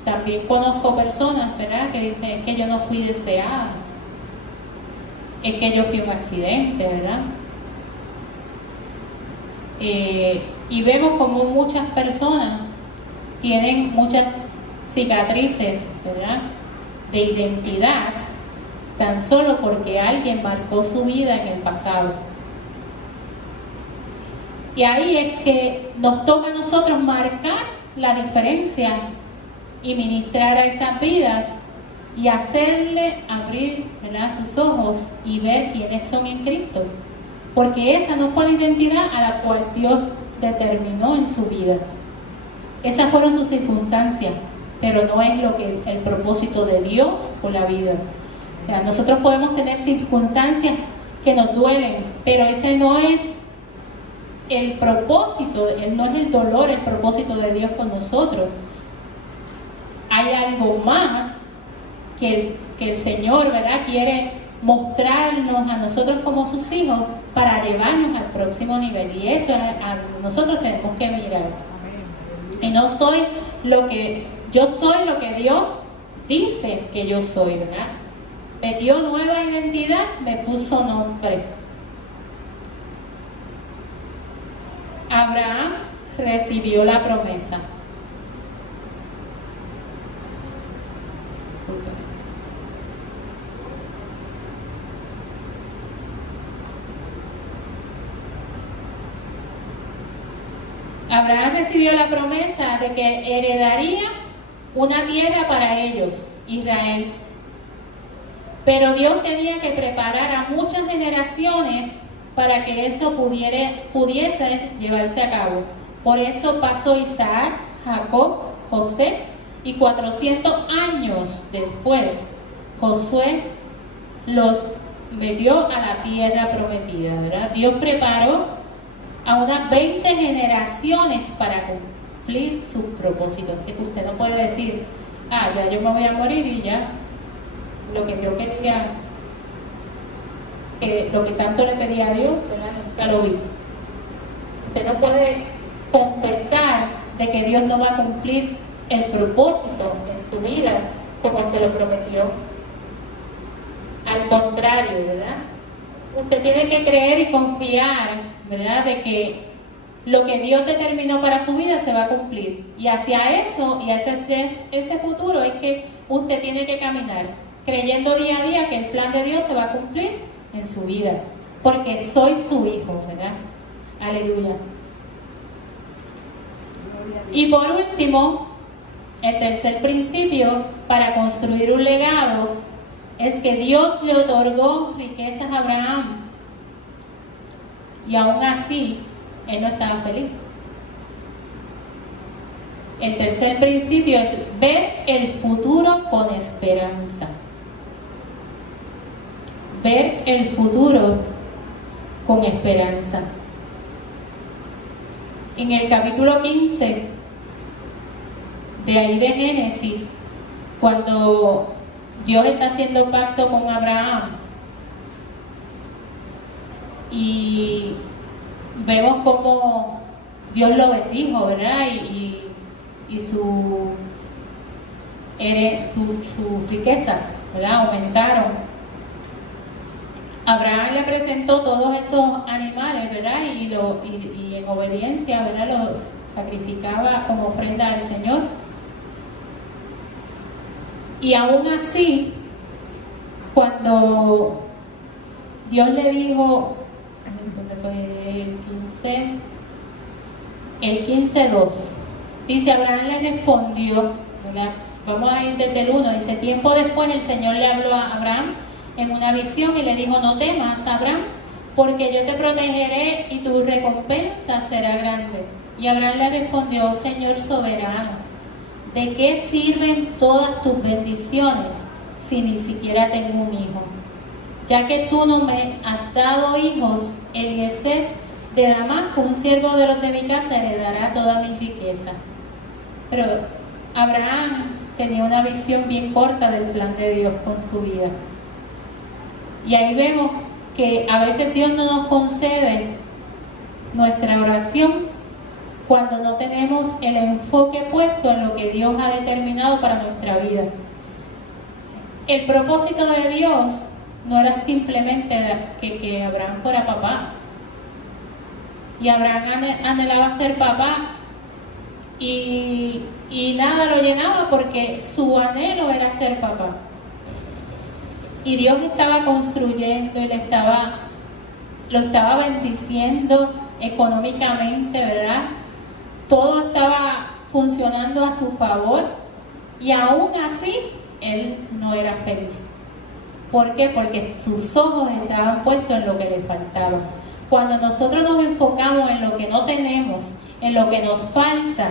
También conozco personas, ¿verdad?, que dicen: es que yo no fui deseada, es que yo fui un accidente, ¿verdad? Y vemos como muchas personas tienen muchas cicatrices, ¿verdad?, de identidad, tan solo porque alguien marcó su vida en el pasado. Y ahí es que nos toca a nosotros marcar la diferencia y ministrar a esas vidas y hacerle abrir, ¿verdad?, sus ojos y ver quiénes son en Cristo. Porque esa no fue la identidad a la cual Dios determinó en su vida. Esas fueron sus circunstancias, pero no es el propósito de Dios con la vida. O sea, nosotros podemos tener circunstancias que nos duelen, pero ese no es el propósito, no es el dolor, el propósito de Dios con nosotros. Hay algo más que el Señor, ¿verdad?, quiere mostrarnos a nosotros como sus hijos para llevarnos al próximo nivel. Y eso es a nosotros tenemos que mirar. y no soy lo que yo soy, lo que Dios dice que yo soy, ¿verdad? Me dio nueva identidad, me puso nombre. Abraham recibió la promesa. Abraham recibió la promesa de que heredaría una tierra para ellos, Israel. Pero Dios tenía que preparar a muchas generaciones para que eso pudiese llevarse a cabo. Por eso pasó Isaac, Jacob, José, y 400 años después, Josué los metió a la tierra prometida, ¿verdad? Dios preparó a unas 20 generaciones para cumplir sus propósitos. Así que usted no puede decir, ya yo me voy a morir y ya lo que yo quería, lo que tanto le pedía a Dios, ¿verdad? Nunca lo vi. Usted no puede confesar de que Dios no va a cumplir el propósito en su vida como se lo prometió. Al contrario, ¿verdad? Usted tiene que creer y confiar, ¿verdad?, de que lo que Dios determinó para su vida se va a cumplir. Y hacia eso, y hacia ese futuro es que usted tiene que caminar, creyendo día a día que el plan de Dios se va a cumplir en su vida. Porque soy su hijo, ¿verdad? Aleluya. Y por último, el tercer principio para construir un legado es que Dios le otorgó riquezas a Abraham y aún así él no estaba feliz. El tercer principio es ver el futuro con esperanza. Ver el futuro con esperanza. En el capítulo 15 de ahí de Génesis, cuando Dios está haciendo pacto con Abraham y vemos cómo Dios lo bendijo, ¿verdad? Y sus riquezas, ¿verdad?, aumentaron. Abraham le presentó todos esos animales, ¿verdad? Y en obediencia, ¿verdad?, los sacrificaba como ofrenda al Señor. Y aún así, cuando Dios le dijo, ¿dónde fue el 15:2? Dice, Abraham le respondió, ¿verdad? Vamos a ir desde el 1, dice, tiempo después el Señor le habló a Abraham en una visión y le dijo, no temas, Abraham, porque yo te protegeré y tu recompensa será grande. Y Abraham le respondió, Señor soberano, ¿de qué sirven todas tus bendiciones si ni siquiera tengo un hijo? Ya que tú no me has dado hijos, Eliezer de Damasco, un siervo de los de mi casa, heredará toda mi riqueza. Pero Abraham tenía una visión bien corta del plan de Dios con su vida. Y ahí vemos que a veces Dios no nos concede nuestra oración cuando no tenemos el enfoque puesto en lo que Dios ha determinado para nuestra vida. El propósito de Dios no era simplemente que Abraham fuera papá. Y Abraham anhelaba ser papá y nada lo llenaba porque su anhelo era ser papá. Y Dios estaba construyendo y lo estaba bendiciendo económicamente, ¿verdad? Todo estaba funcionando a su favor y aún así él no era feliz. ¿Por qué? Porque sus ojos estaban puestos en lo que le faltaba. Cuando nosotros nos enfocamos en lo que no tenemos, en lo que nos falta,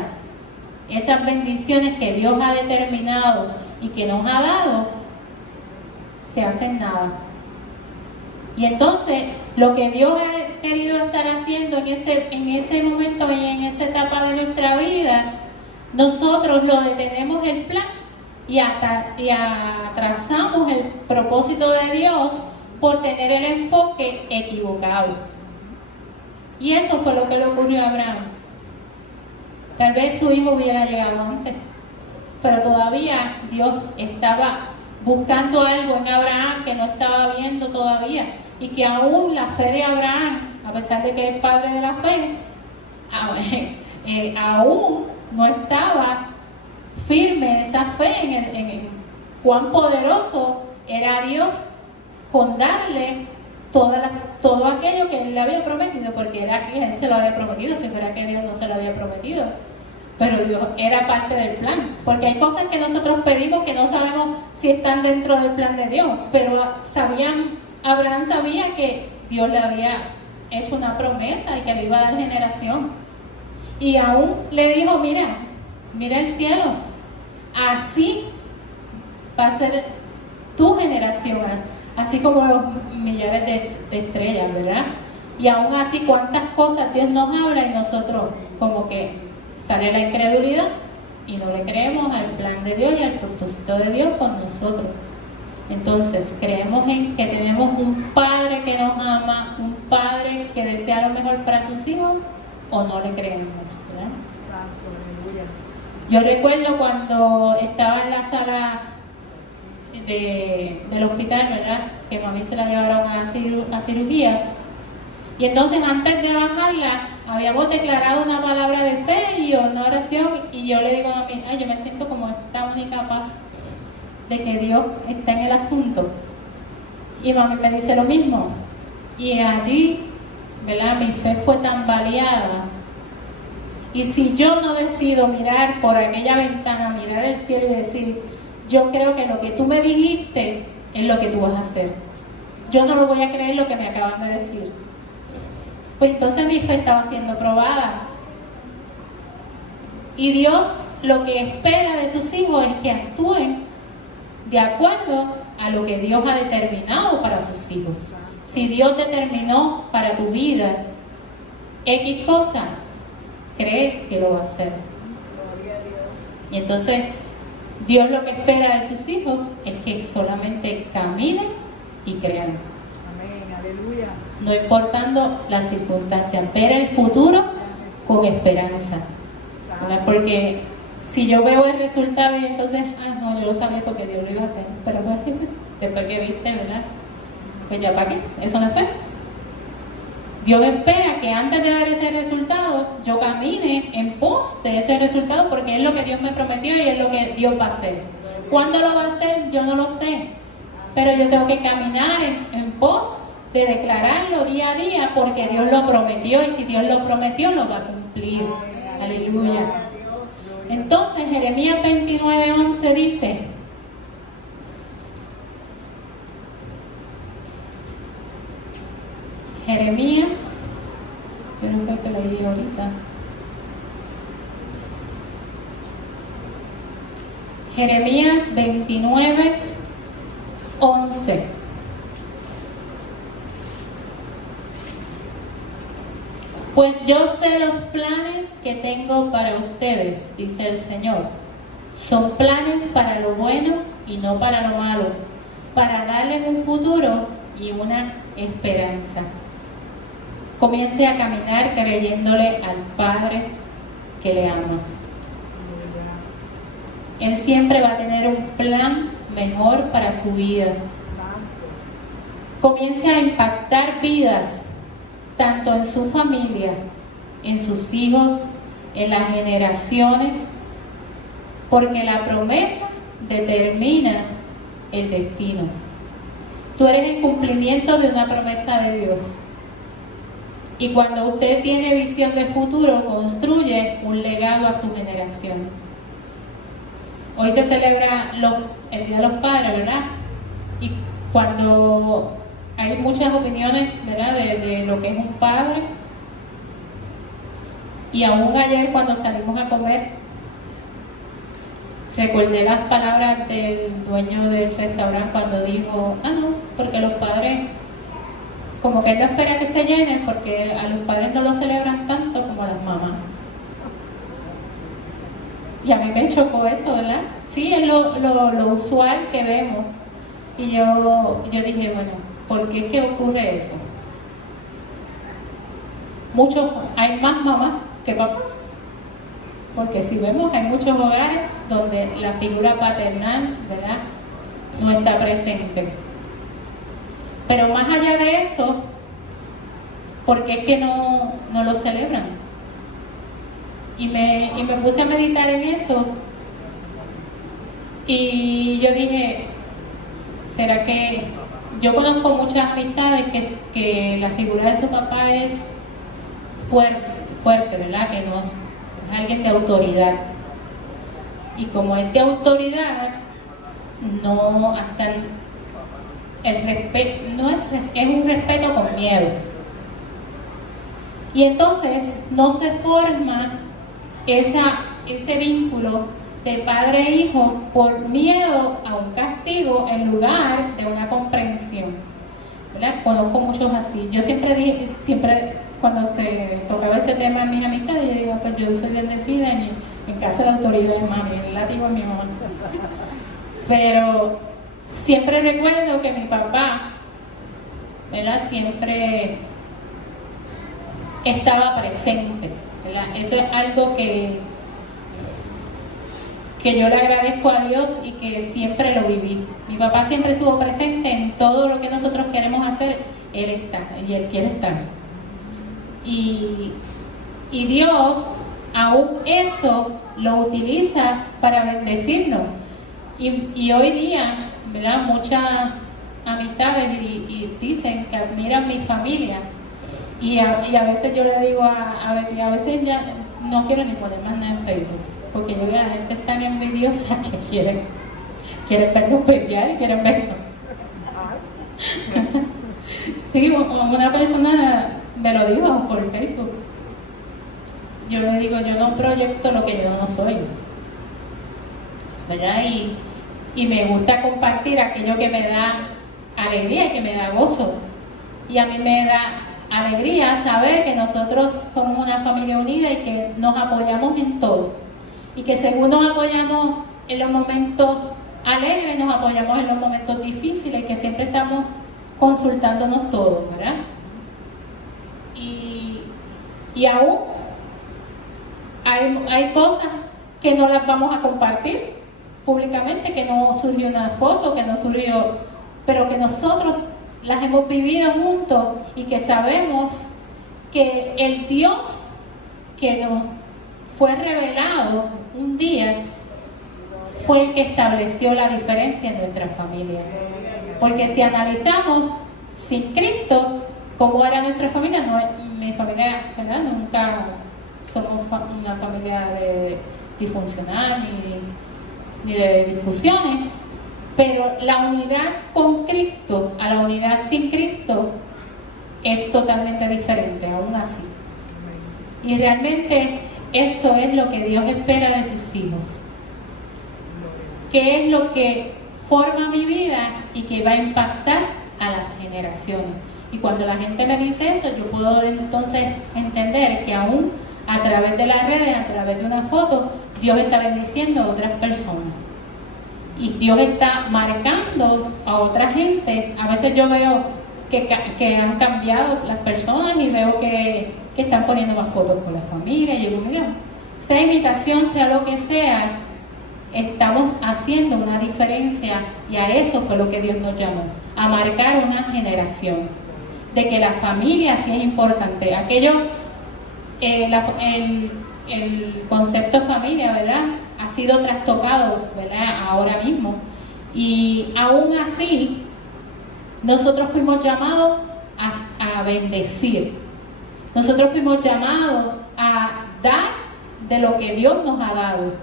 esas bendiciones que Dios ha determinado y que nos ha dado, se hacen nada. Y entonces, lo que Dios ha querido estar haciendo en ese momento y en esa etapa de nuestra vida, nosotros lo detenemos el plan y atrasamos el propósito de Dios por tener el enfoque equivocado. Y eso fue lo que le ocurrió a Abraham. Tal vez su hijo hubiera llegado antes, pero todavía Dios estaba buscando algo en Abraham que no estaba viendo todavía, y que aún la fe de Abraham, a pesar de que es padre de la fe, aún no estaba firme esa fe en cuán poderoso era Dios con darle todo aquello que Él le había prometido, porque era que Él se lo había prometido, si fuera que Dios no se lo había prometido. Pero Dios era parte del plan, porque hay cosas que nosotros pedimos que no sabemos si están dentro del plan de Dios, pero Abraham sabía que Dios le había hecho una promesa y que le iba a dar generación. Y aún le dijo, mira el cielo, así va a ser tu generación, así como los millares de estrellas, ¿verdad? Y aún así, cuántas cosas Dios nos habla y nosotros como que sale la incredulidad y no le creemos al plan de Dios y al propósito de Dios con nosotros. Entonces, creemos en que tenemos un Padre que nos ama, un Padre que desea lo mejor para sus hijos, o no le creemos, ¿verdad? Yo recuerdo cuando estaba en la sala del hospital, ¿verdad? Que mami se la llevaron a cirugía. Y entonces antes de bajarla, habíamos declarado una palabra de fe y una oración. Y yo le digo a mami, yo me siento como esta única paz de que Dios está en el asunto. Y mami me dice lo mismo. Y allí, ¿verdad? Mi fe fue tan baleada. Y si yo no decido mirar por aquella ventana, mirar el cielo y decir, yo creo que lo que tú me dijiste es lo que tú vas a hacer, yo no lo voy a creer lo que me acaban de decir, pues entonces mi fe estaba siendo probada. Y Dios lo que espera de sus hijos es que actúen de acuerdo a lo que Dios ha determinado para sus hijos. Si Dios determinó para tu vida X cosa, cree que lo va a hacer. Y entonces Dios lo que espera de sus hijos es que solamente caminen y crean. Amén, aleluya. No importando las circunstancias, ver el futuro con esperanza, ¿verdad? Porque si yo veo el resultado y entonces, no, yo lo sabía porque Dios lo iba a hacer, pero pues, después que viste, ¿verdad? Pues ya para qué, eso no es fe. Dios espera que antes de ver ese resultado, yo camine en pos de ese resultado, porque es lo que Dios me prometió y es lo que Dios va a hacer. ¿Cuándo lo va a hacer? Yo no lo sé, pero yo tengo que caminar en pos de declararlo día a día, porque Dios lo prometió, y si Dios lo prometió, lo va a cumplir. Aleluya. Entonces, Jeremías 29:11 dice: Jeremías, yo no creo que leí ahorita. Jeremías 29:11. Pues yo sé los planes que tengo para ustedes, dice el Señor. Son planes para lo bueno y no para lo malo, para darles un futuro y una esperanza. Comience a caminar creyéndole al Padre que le ama. Él siempre va a tener un plan mejor para su vida. Comience a impactar vidas, tanto en su familia, en sus hijos, en las generaciones, porque la promesa determina el destino. Tú eres el cumplimiento de una promesa de Dios. Y cuando usted tiene visión de futuro, construye un legado a su generación. Hoy se celebra el Día de los Padres, ¿verdad? Y cuando hay muchas opiniones, ¿verdad?, de lo que es un padre. Y aún ayer cuando salimos a comer, recordé las palabras del dueño del restaurante cuando dijo, no, porque los padres, como que él no espera que se llenen, porque a los padres no lo celebran tanto como a las mamás. Y a mí me chocó eso, ¿verdad? Sí, es lo usual que vemos. Y yo dije, bueno, ¿por qué es que ocurre eso? Hay más mamás que papás. porque si vemos hay muchos hogares donde la figura paternal, ¿verdad?, no está presente. Pero más allá de eso, ¿por qué es que no lo celebran? Y me puse a meditar en eso y yo dije, ¿será que yo conozco muchas amistades que la figura de su papá es fuerte, ¿verdad? Que no es alguien de autoridad. Y como es de autoridad, no hasta el respeto, es un respeto con miedo. Y entonces no se forma ese vínculo de padre e hijo por miedo a un castigo en lugar de una comprensión, ¿verdad? Conozco muchos así. Yo siempre cuando se tocaba ese tema en mis amistades, yo digo, pues yo soy bendecida en casa de la autoridad de mami, en la digo a mi mamá. Pero siempre recuerdo que mi papá, ¿verdad?, siempre estaba presente, ¿verdad? Eso es algo que yo le agradezco a Dios y que siempre lo viví. Mi papá siempre estuvo presente en todo lo que nosotros queremos hacer, Él está y Él quiere estar. Y Dios aún eso lo utiliza para bendecirnos. Y hoy día, ¿verdad?, muchas amistades y dicen que admiran mi familia. Y a veces yo le digo a Betty, a veces ya no quiero ni poner más nada en Facebook, porque yo la gente es tan envidiosa que quieren vernos pelear y quieren vernos. Sí, una persona me lo dijo por Facebook. Yo le digo, yo no proyecto lo que yo no soy, ¿verdad? Y me gusta compartir aquello que me da alegría y que me da gozo. Y a mí me da alegría saber que nosotros somos una familia unida y que nos apoyamos en todo. Y que según nos apoyamos en los momentos alegres, nos apoyamos en los momentos difíciles y que siempre estamos consultándonos todos, ¿verdad? Y aún hay cosas que no las vamos a compartir públicamente, que no surgió una foto, que no surgió, pero que nosotros las hemos vivido juntos y que sabemos que el Dios que nos fue revelado un día fue el que estableció la diferencia en nuestra familia. Porque si analizamos sin Cristo cómo era nuestra familia, mi familia, ¿verdad?, nunca somos una familia disfuncional ni de discusiones, pero la unidad con Cristo a la unidad sin Cristo es totalmente diferente, aún así. Y realmente eso es lo que Dios espera de sus hijos. ¿Qué es lo que forma mi vida y que va a impactar a las generaciones? Y cuando la gente me dice eso, yo puedo entonces entender que aún a través de las redes, a través de una foto, Dios está bendiciendo a otras personas. Y Dios está marcando a otra gente. A veces yo veo que han cambiado las personas y veo que están poniendo más fotos con la familia. Y yo digo, mira, sea invitación, sea lo que sea, estamos haciendo una diferencia, y a eso fue lo que Dios nos llamó, a marcar una generación, de que la familia sí es importante. Aquello, el concepto familia, ¿verdad?, ha sido trastocado, ¿verdad?, ahora mismo, y aún así nosotros fuimos llamados a bendecir, nosotros fuimos llamados a dar de lo que Dios nos ha dado,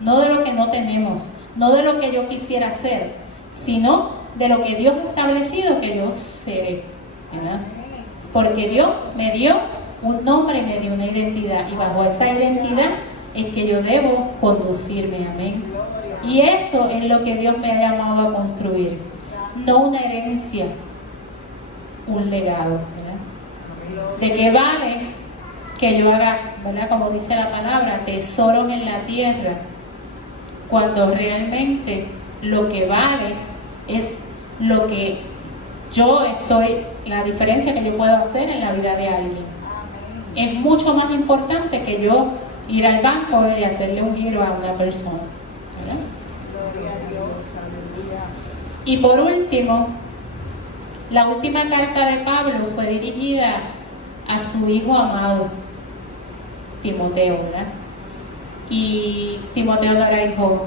no de lo que no tenemos, no de lo que yo quisiera hacer, sino de lo que Dios ha establecido que yo seré, ¿verdad? Porque Dios me dio un nombre y me dio una identidad, y bajo esa identidad es que yo debo conducirme, amén. Y eso es lo que Dios me ha llamado a construir, no una herencia, un legado, ¿verdad? ¿De qué vale que yo haga, ¿verdad?, como dice la palabra, tesoros en la tierra, cuando realmente lo que vale es lo que la diferencia que yo puedo hacer en la vida de alguien? Es mucho más importante que yo ir al banco y hacerle un giro a una persona, ¿verdad? Gloria a Dios, aleluya. Y por último, la última carta de Pablo fue dirigida a su hijo amado, Timoteo, ¿verdad? Y Timoteo no era hijo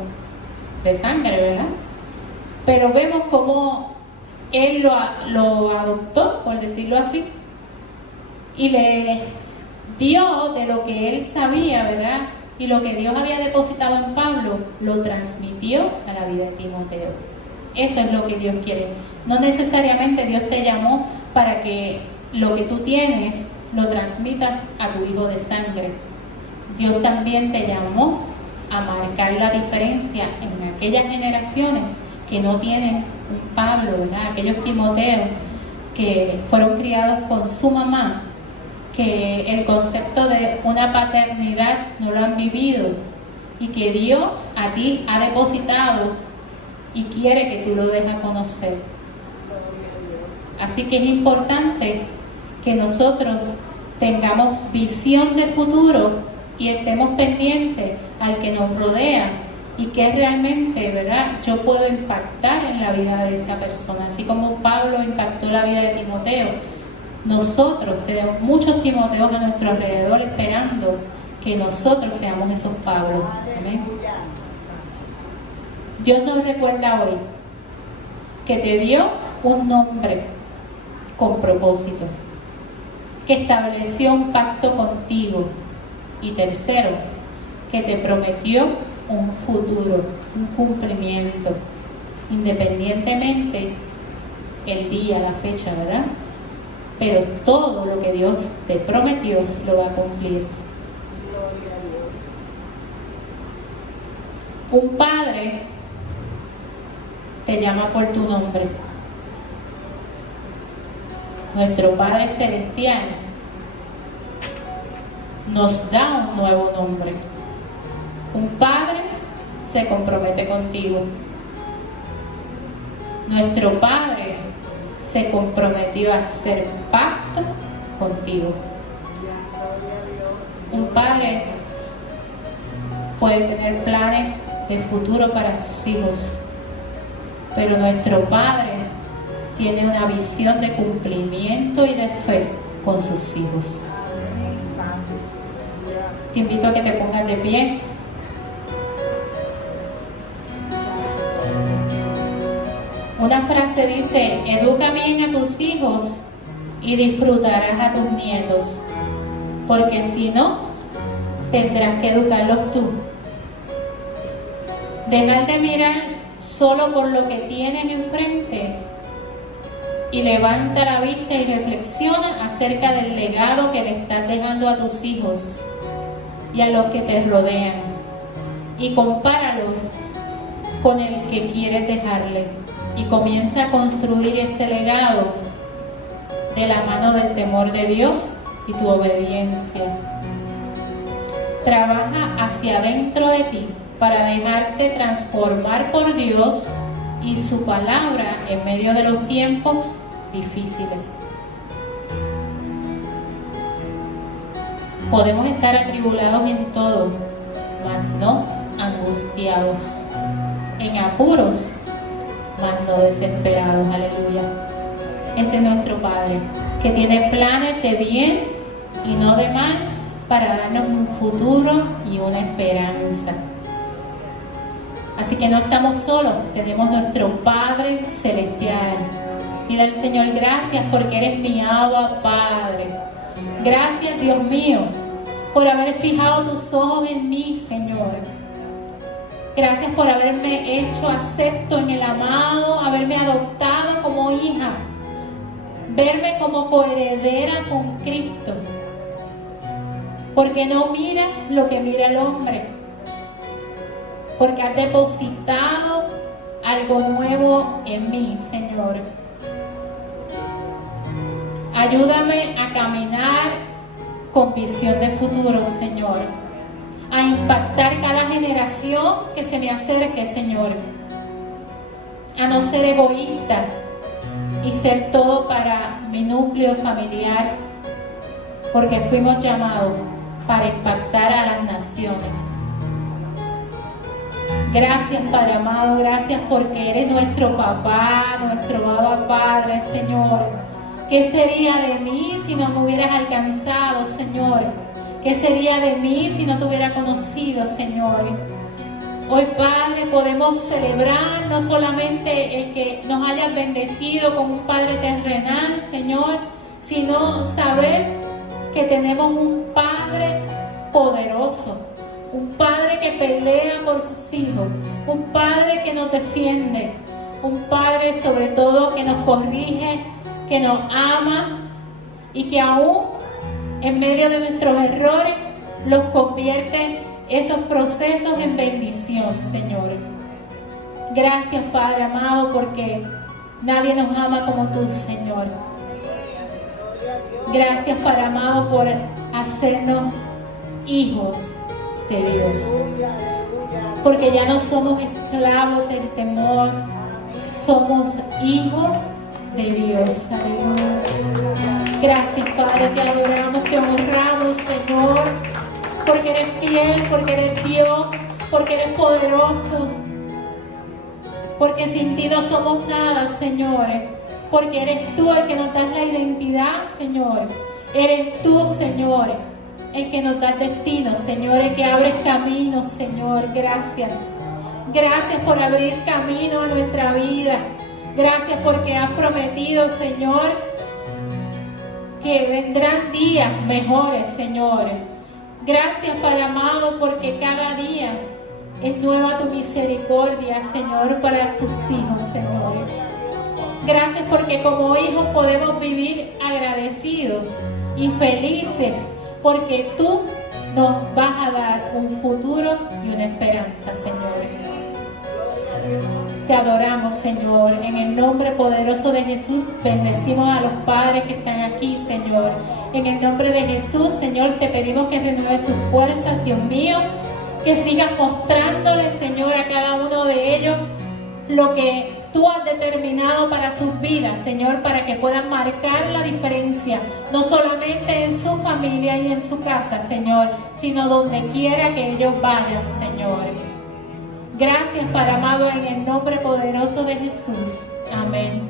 de sangre, ¿verdad? Pero vemos cómo él lo adoptó, por decirlo así, y le dio de lo que él sabía, ¿verdad? Y lo que Dios había depositado en Pablo, lo transmitió a la vida de Timoteo. Eso es lo que Dios quiere. No necesariamente Dios te llamó para que lo que tú tienes lo transmitas a tu hijo de sangre. Dios también te llamó a marcar la diferencia en aquellas generaciones que no tienen un Pablo, ¿verdad? Aquellos Timoteos que fueron criados con su mamá, que el concepto de una paternidad no lo han vivido y que Dios a ti ha depositado y quiere que tú lo dejes conocer. Así que es importante que nosotros tengamos visión de futuro y estemos pendientes al que nos rodea y que realmente, ¿verdad?, yo puedo impactar en la vida de esa persona. Así como Pablo impactó la vida de Timoteo, nosotros tenemos muchos Timoteos a nuestro alrededor esperando que nosotros seamos esos Pablos. Amén. Dios nos recuerda hoy que te dio un nombre con propósito, que estableció un pacto contigo, y tercero, que te prometió un futuro, un cumplimiento, independientemente el día, la fecha, ¿verdad? Pero todo lo que Dios te prometió lo va a cumplir. Un padre te llama por tu nombre. Nuestro Padre Celestial nos da un nuevo nombre. Un padre se compromete contigo. Nuestro Padre se comprometió a hacer pacto contigo. Un padre puede tener planes de futuro para sus hijos, pero nuestro Padre tiene una visión de cumplimiento y de fe con sus hijos. Te invito a que te pongas de pie. Una frase dice: educa bien a tus hijos y disfrutarás a tus nietos, porque si no, tendrás que educarlos tú. Dejar de mirar solo por lo que tienes enfrente y levanta la vista y reflexiona acerca del legado que le estás dejando a tus hijos y a los que te rodean, y compáralo con el que quieres dejarle, y comienza a construir ese legado de la mano del temor de Dios y tu obediencia. Trabaja hacia adentro de ti para dejarte transformar por Dios y su palabra en medio de los tiempos difíciles. Podemos estar atribulados en todo, mas no angustiados, en apuros, mas no desesperados. Aleluya. Ese es nuestro Padre, que tiene planes de bien y no de mal, para darnos un futuro y una esperanza. Así que no estamos solos, tenemos nuestro Padre Celestial. Dile al Señor: gracias porque eres mi Abba Padre. Gracias, Dios mío, por haber fijado tus ojos en mí, Señor. Gracias por haberme hecho acepto en el amado, haberme adoptado como hija, verme como coheredera con Cristo. Porque no miras lo que mira el hombre, porque has depositado algo nuevo en mí, Señor. Ayúdame a caminar con visión de futuro, Señor, a impactar cada generación que se me acerque, Señor, a no ser egoísta y ser todo para mi núcleo familiar, porque fuimos llamados para impactar a las naciones. Gracias, Padre amado, gracias porque eres nuestro papá, nuestro Abba Padre, Señor. ¿Qué sería de mí si no me hubieras alcanzado, Señor? ¿Qué sería de mí si no te hubiera conocido, Señor? Hoy, Padre, podemos celebrar no solamente el que nos hayas bendecido con un Padre terrenal, Señor, sino saber que tenemos un Padre poderoso, un Padre que pelea por sus hijos, un Padre que nos defiende, un Padre sobre todo que nos corrige, que nos ama y que aún en medio de nuestros errores los convierte esos procesos en bendición, Señor. Gracias, Padre amado, porque nadie nos ama como tú, Señor. Gracias, Padre amado, por hacernos hijos de Dios, porque ya no somos esclavos del temor, somos hijos de Dios. Aleluya. Gracias, Padre, te adoramos, te honramos, Señor, porque eres fiel, porque eres Dios, porque eres poderoso, porque sin ti no somos nada, Señor, porque eres tú el que nos das la identidad, Señor. Eres tú, Señor, el que nos da destino, Señor, el que abres caminos, Señor. Gracias. Gracias por abrir camino a nuestra vida. Gracias porque has prometido, Señor, que vendrán días mejores, Señor. Gracias, Padre amado, porque cada día es nueva tu misericordia, Señor, para tus hijos, Señor. Gracias porque como hijos podemos vivir agradecidos y felices, porque tú nos vas a dar un futuro y una esperanza, Señor. Te adoramos, Señor. En el nombre poderoso de Jesús, bendecimos a los padres que están aquí, Señor. En el nombre de Jesús, Señor, te pedimos que renueves sus fuerzas, Dios mío, que sigas mostrándole, Señor, a cada uno de ellos lo que tú has determinado para sus vidas, Señor, para que puedan marcar la diferencia, no solamente en su familia y en su casa, Señor, sino donde quiera que ellos vayan, Señor. Gracias, Padre amado, en el nombre poderoso de Jesús. Amén.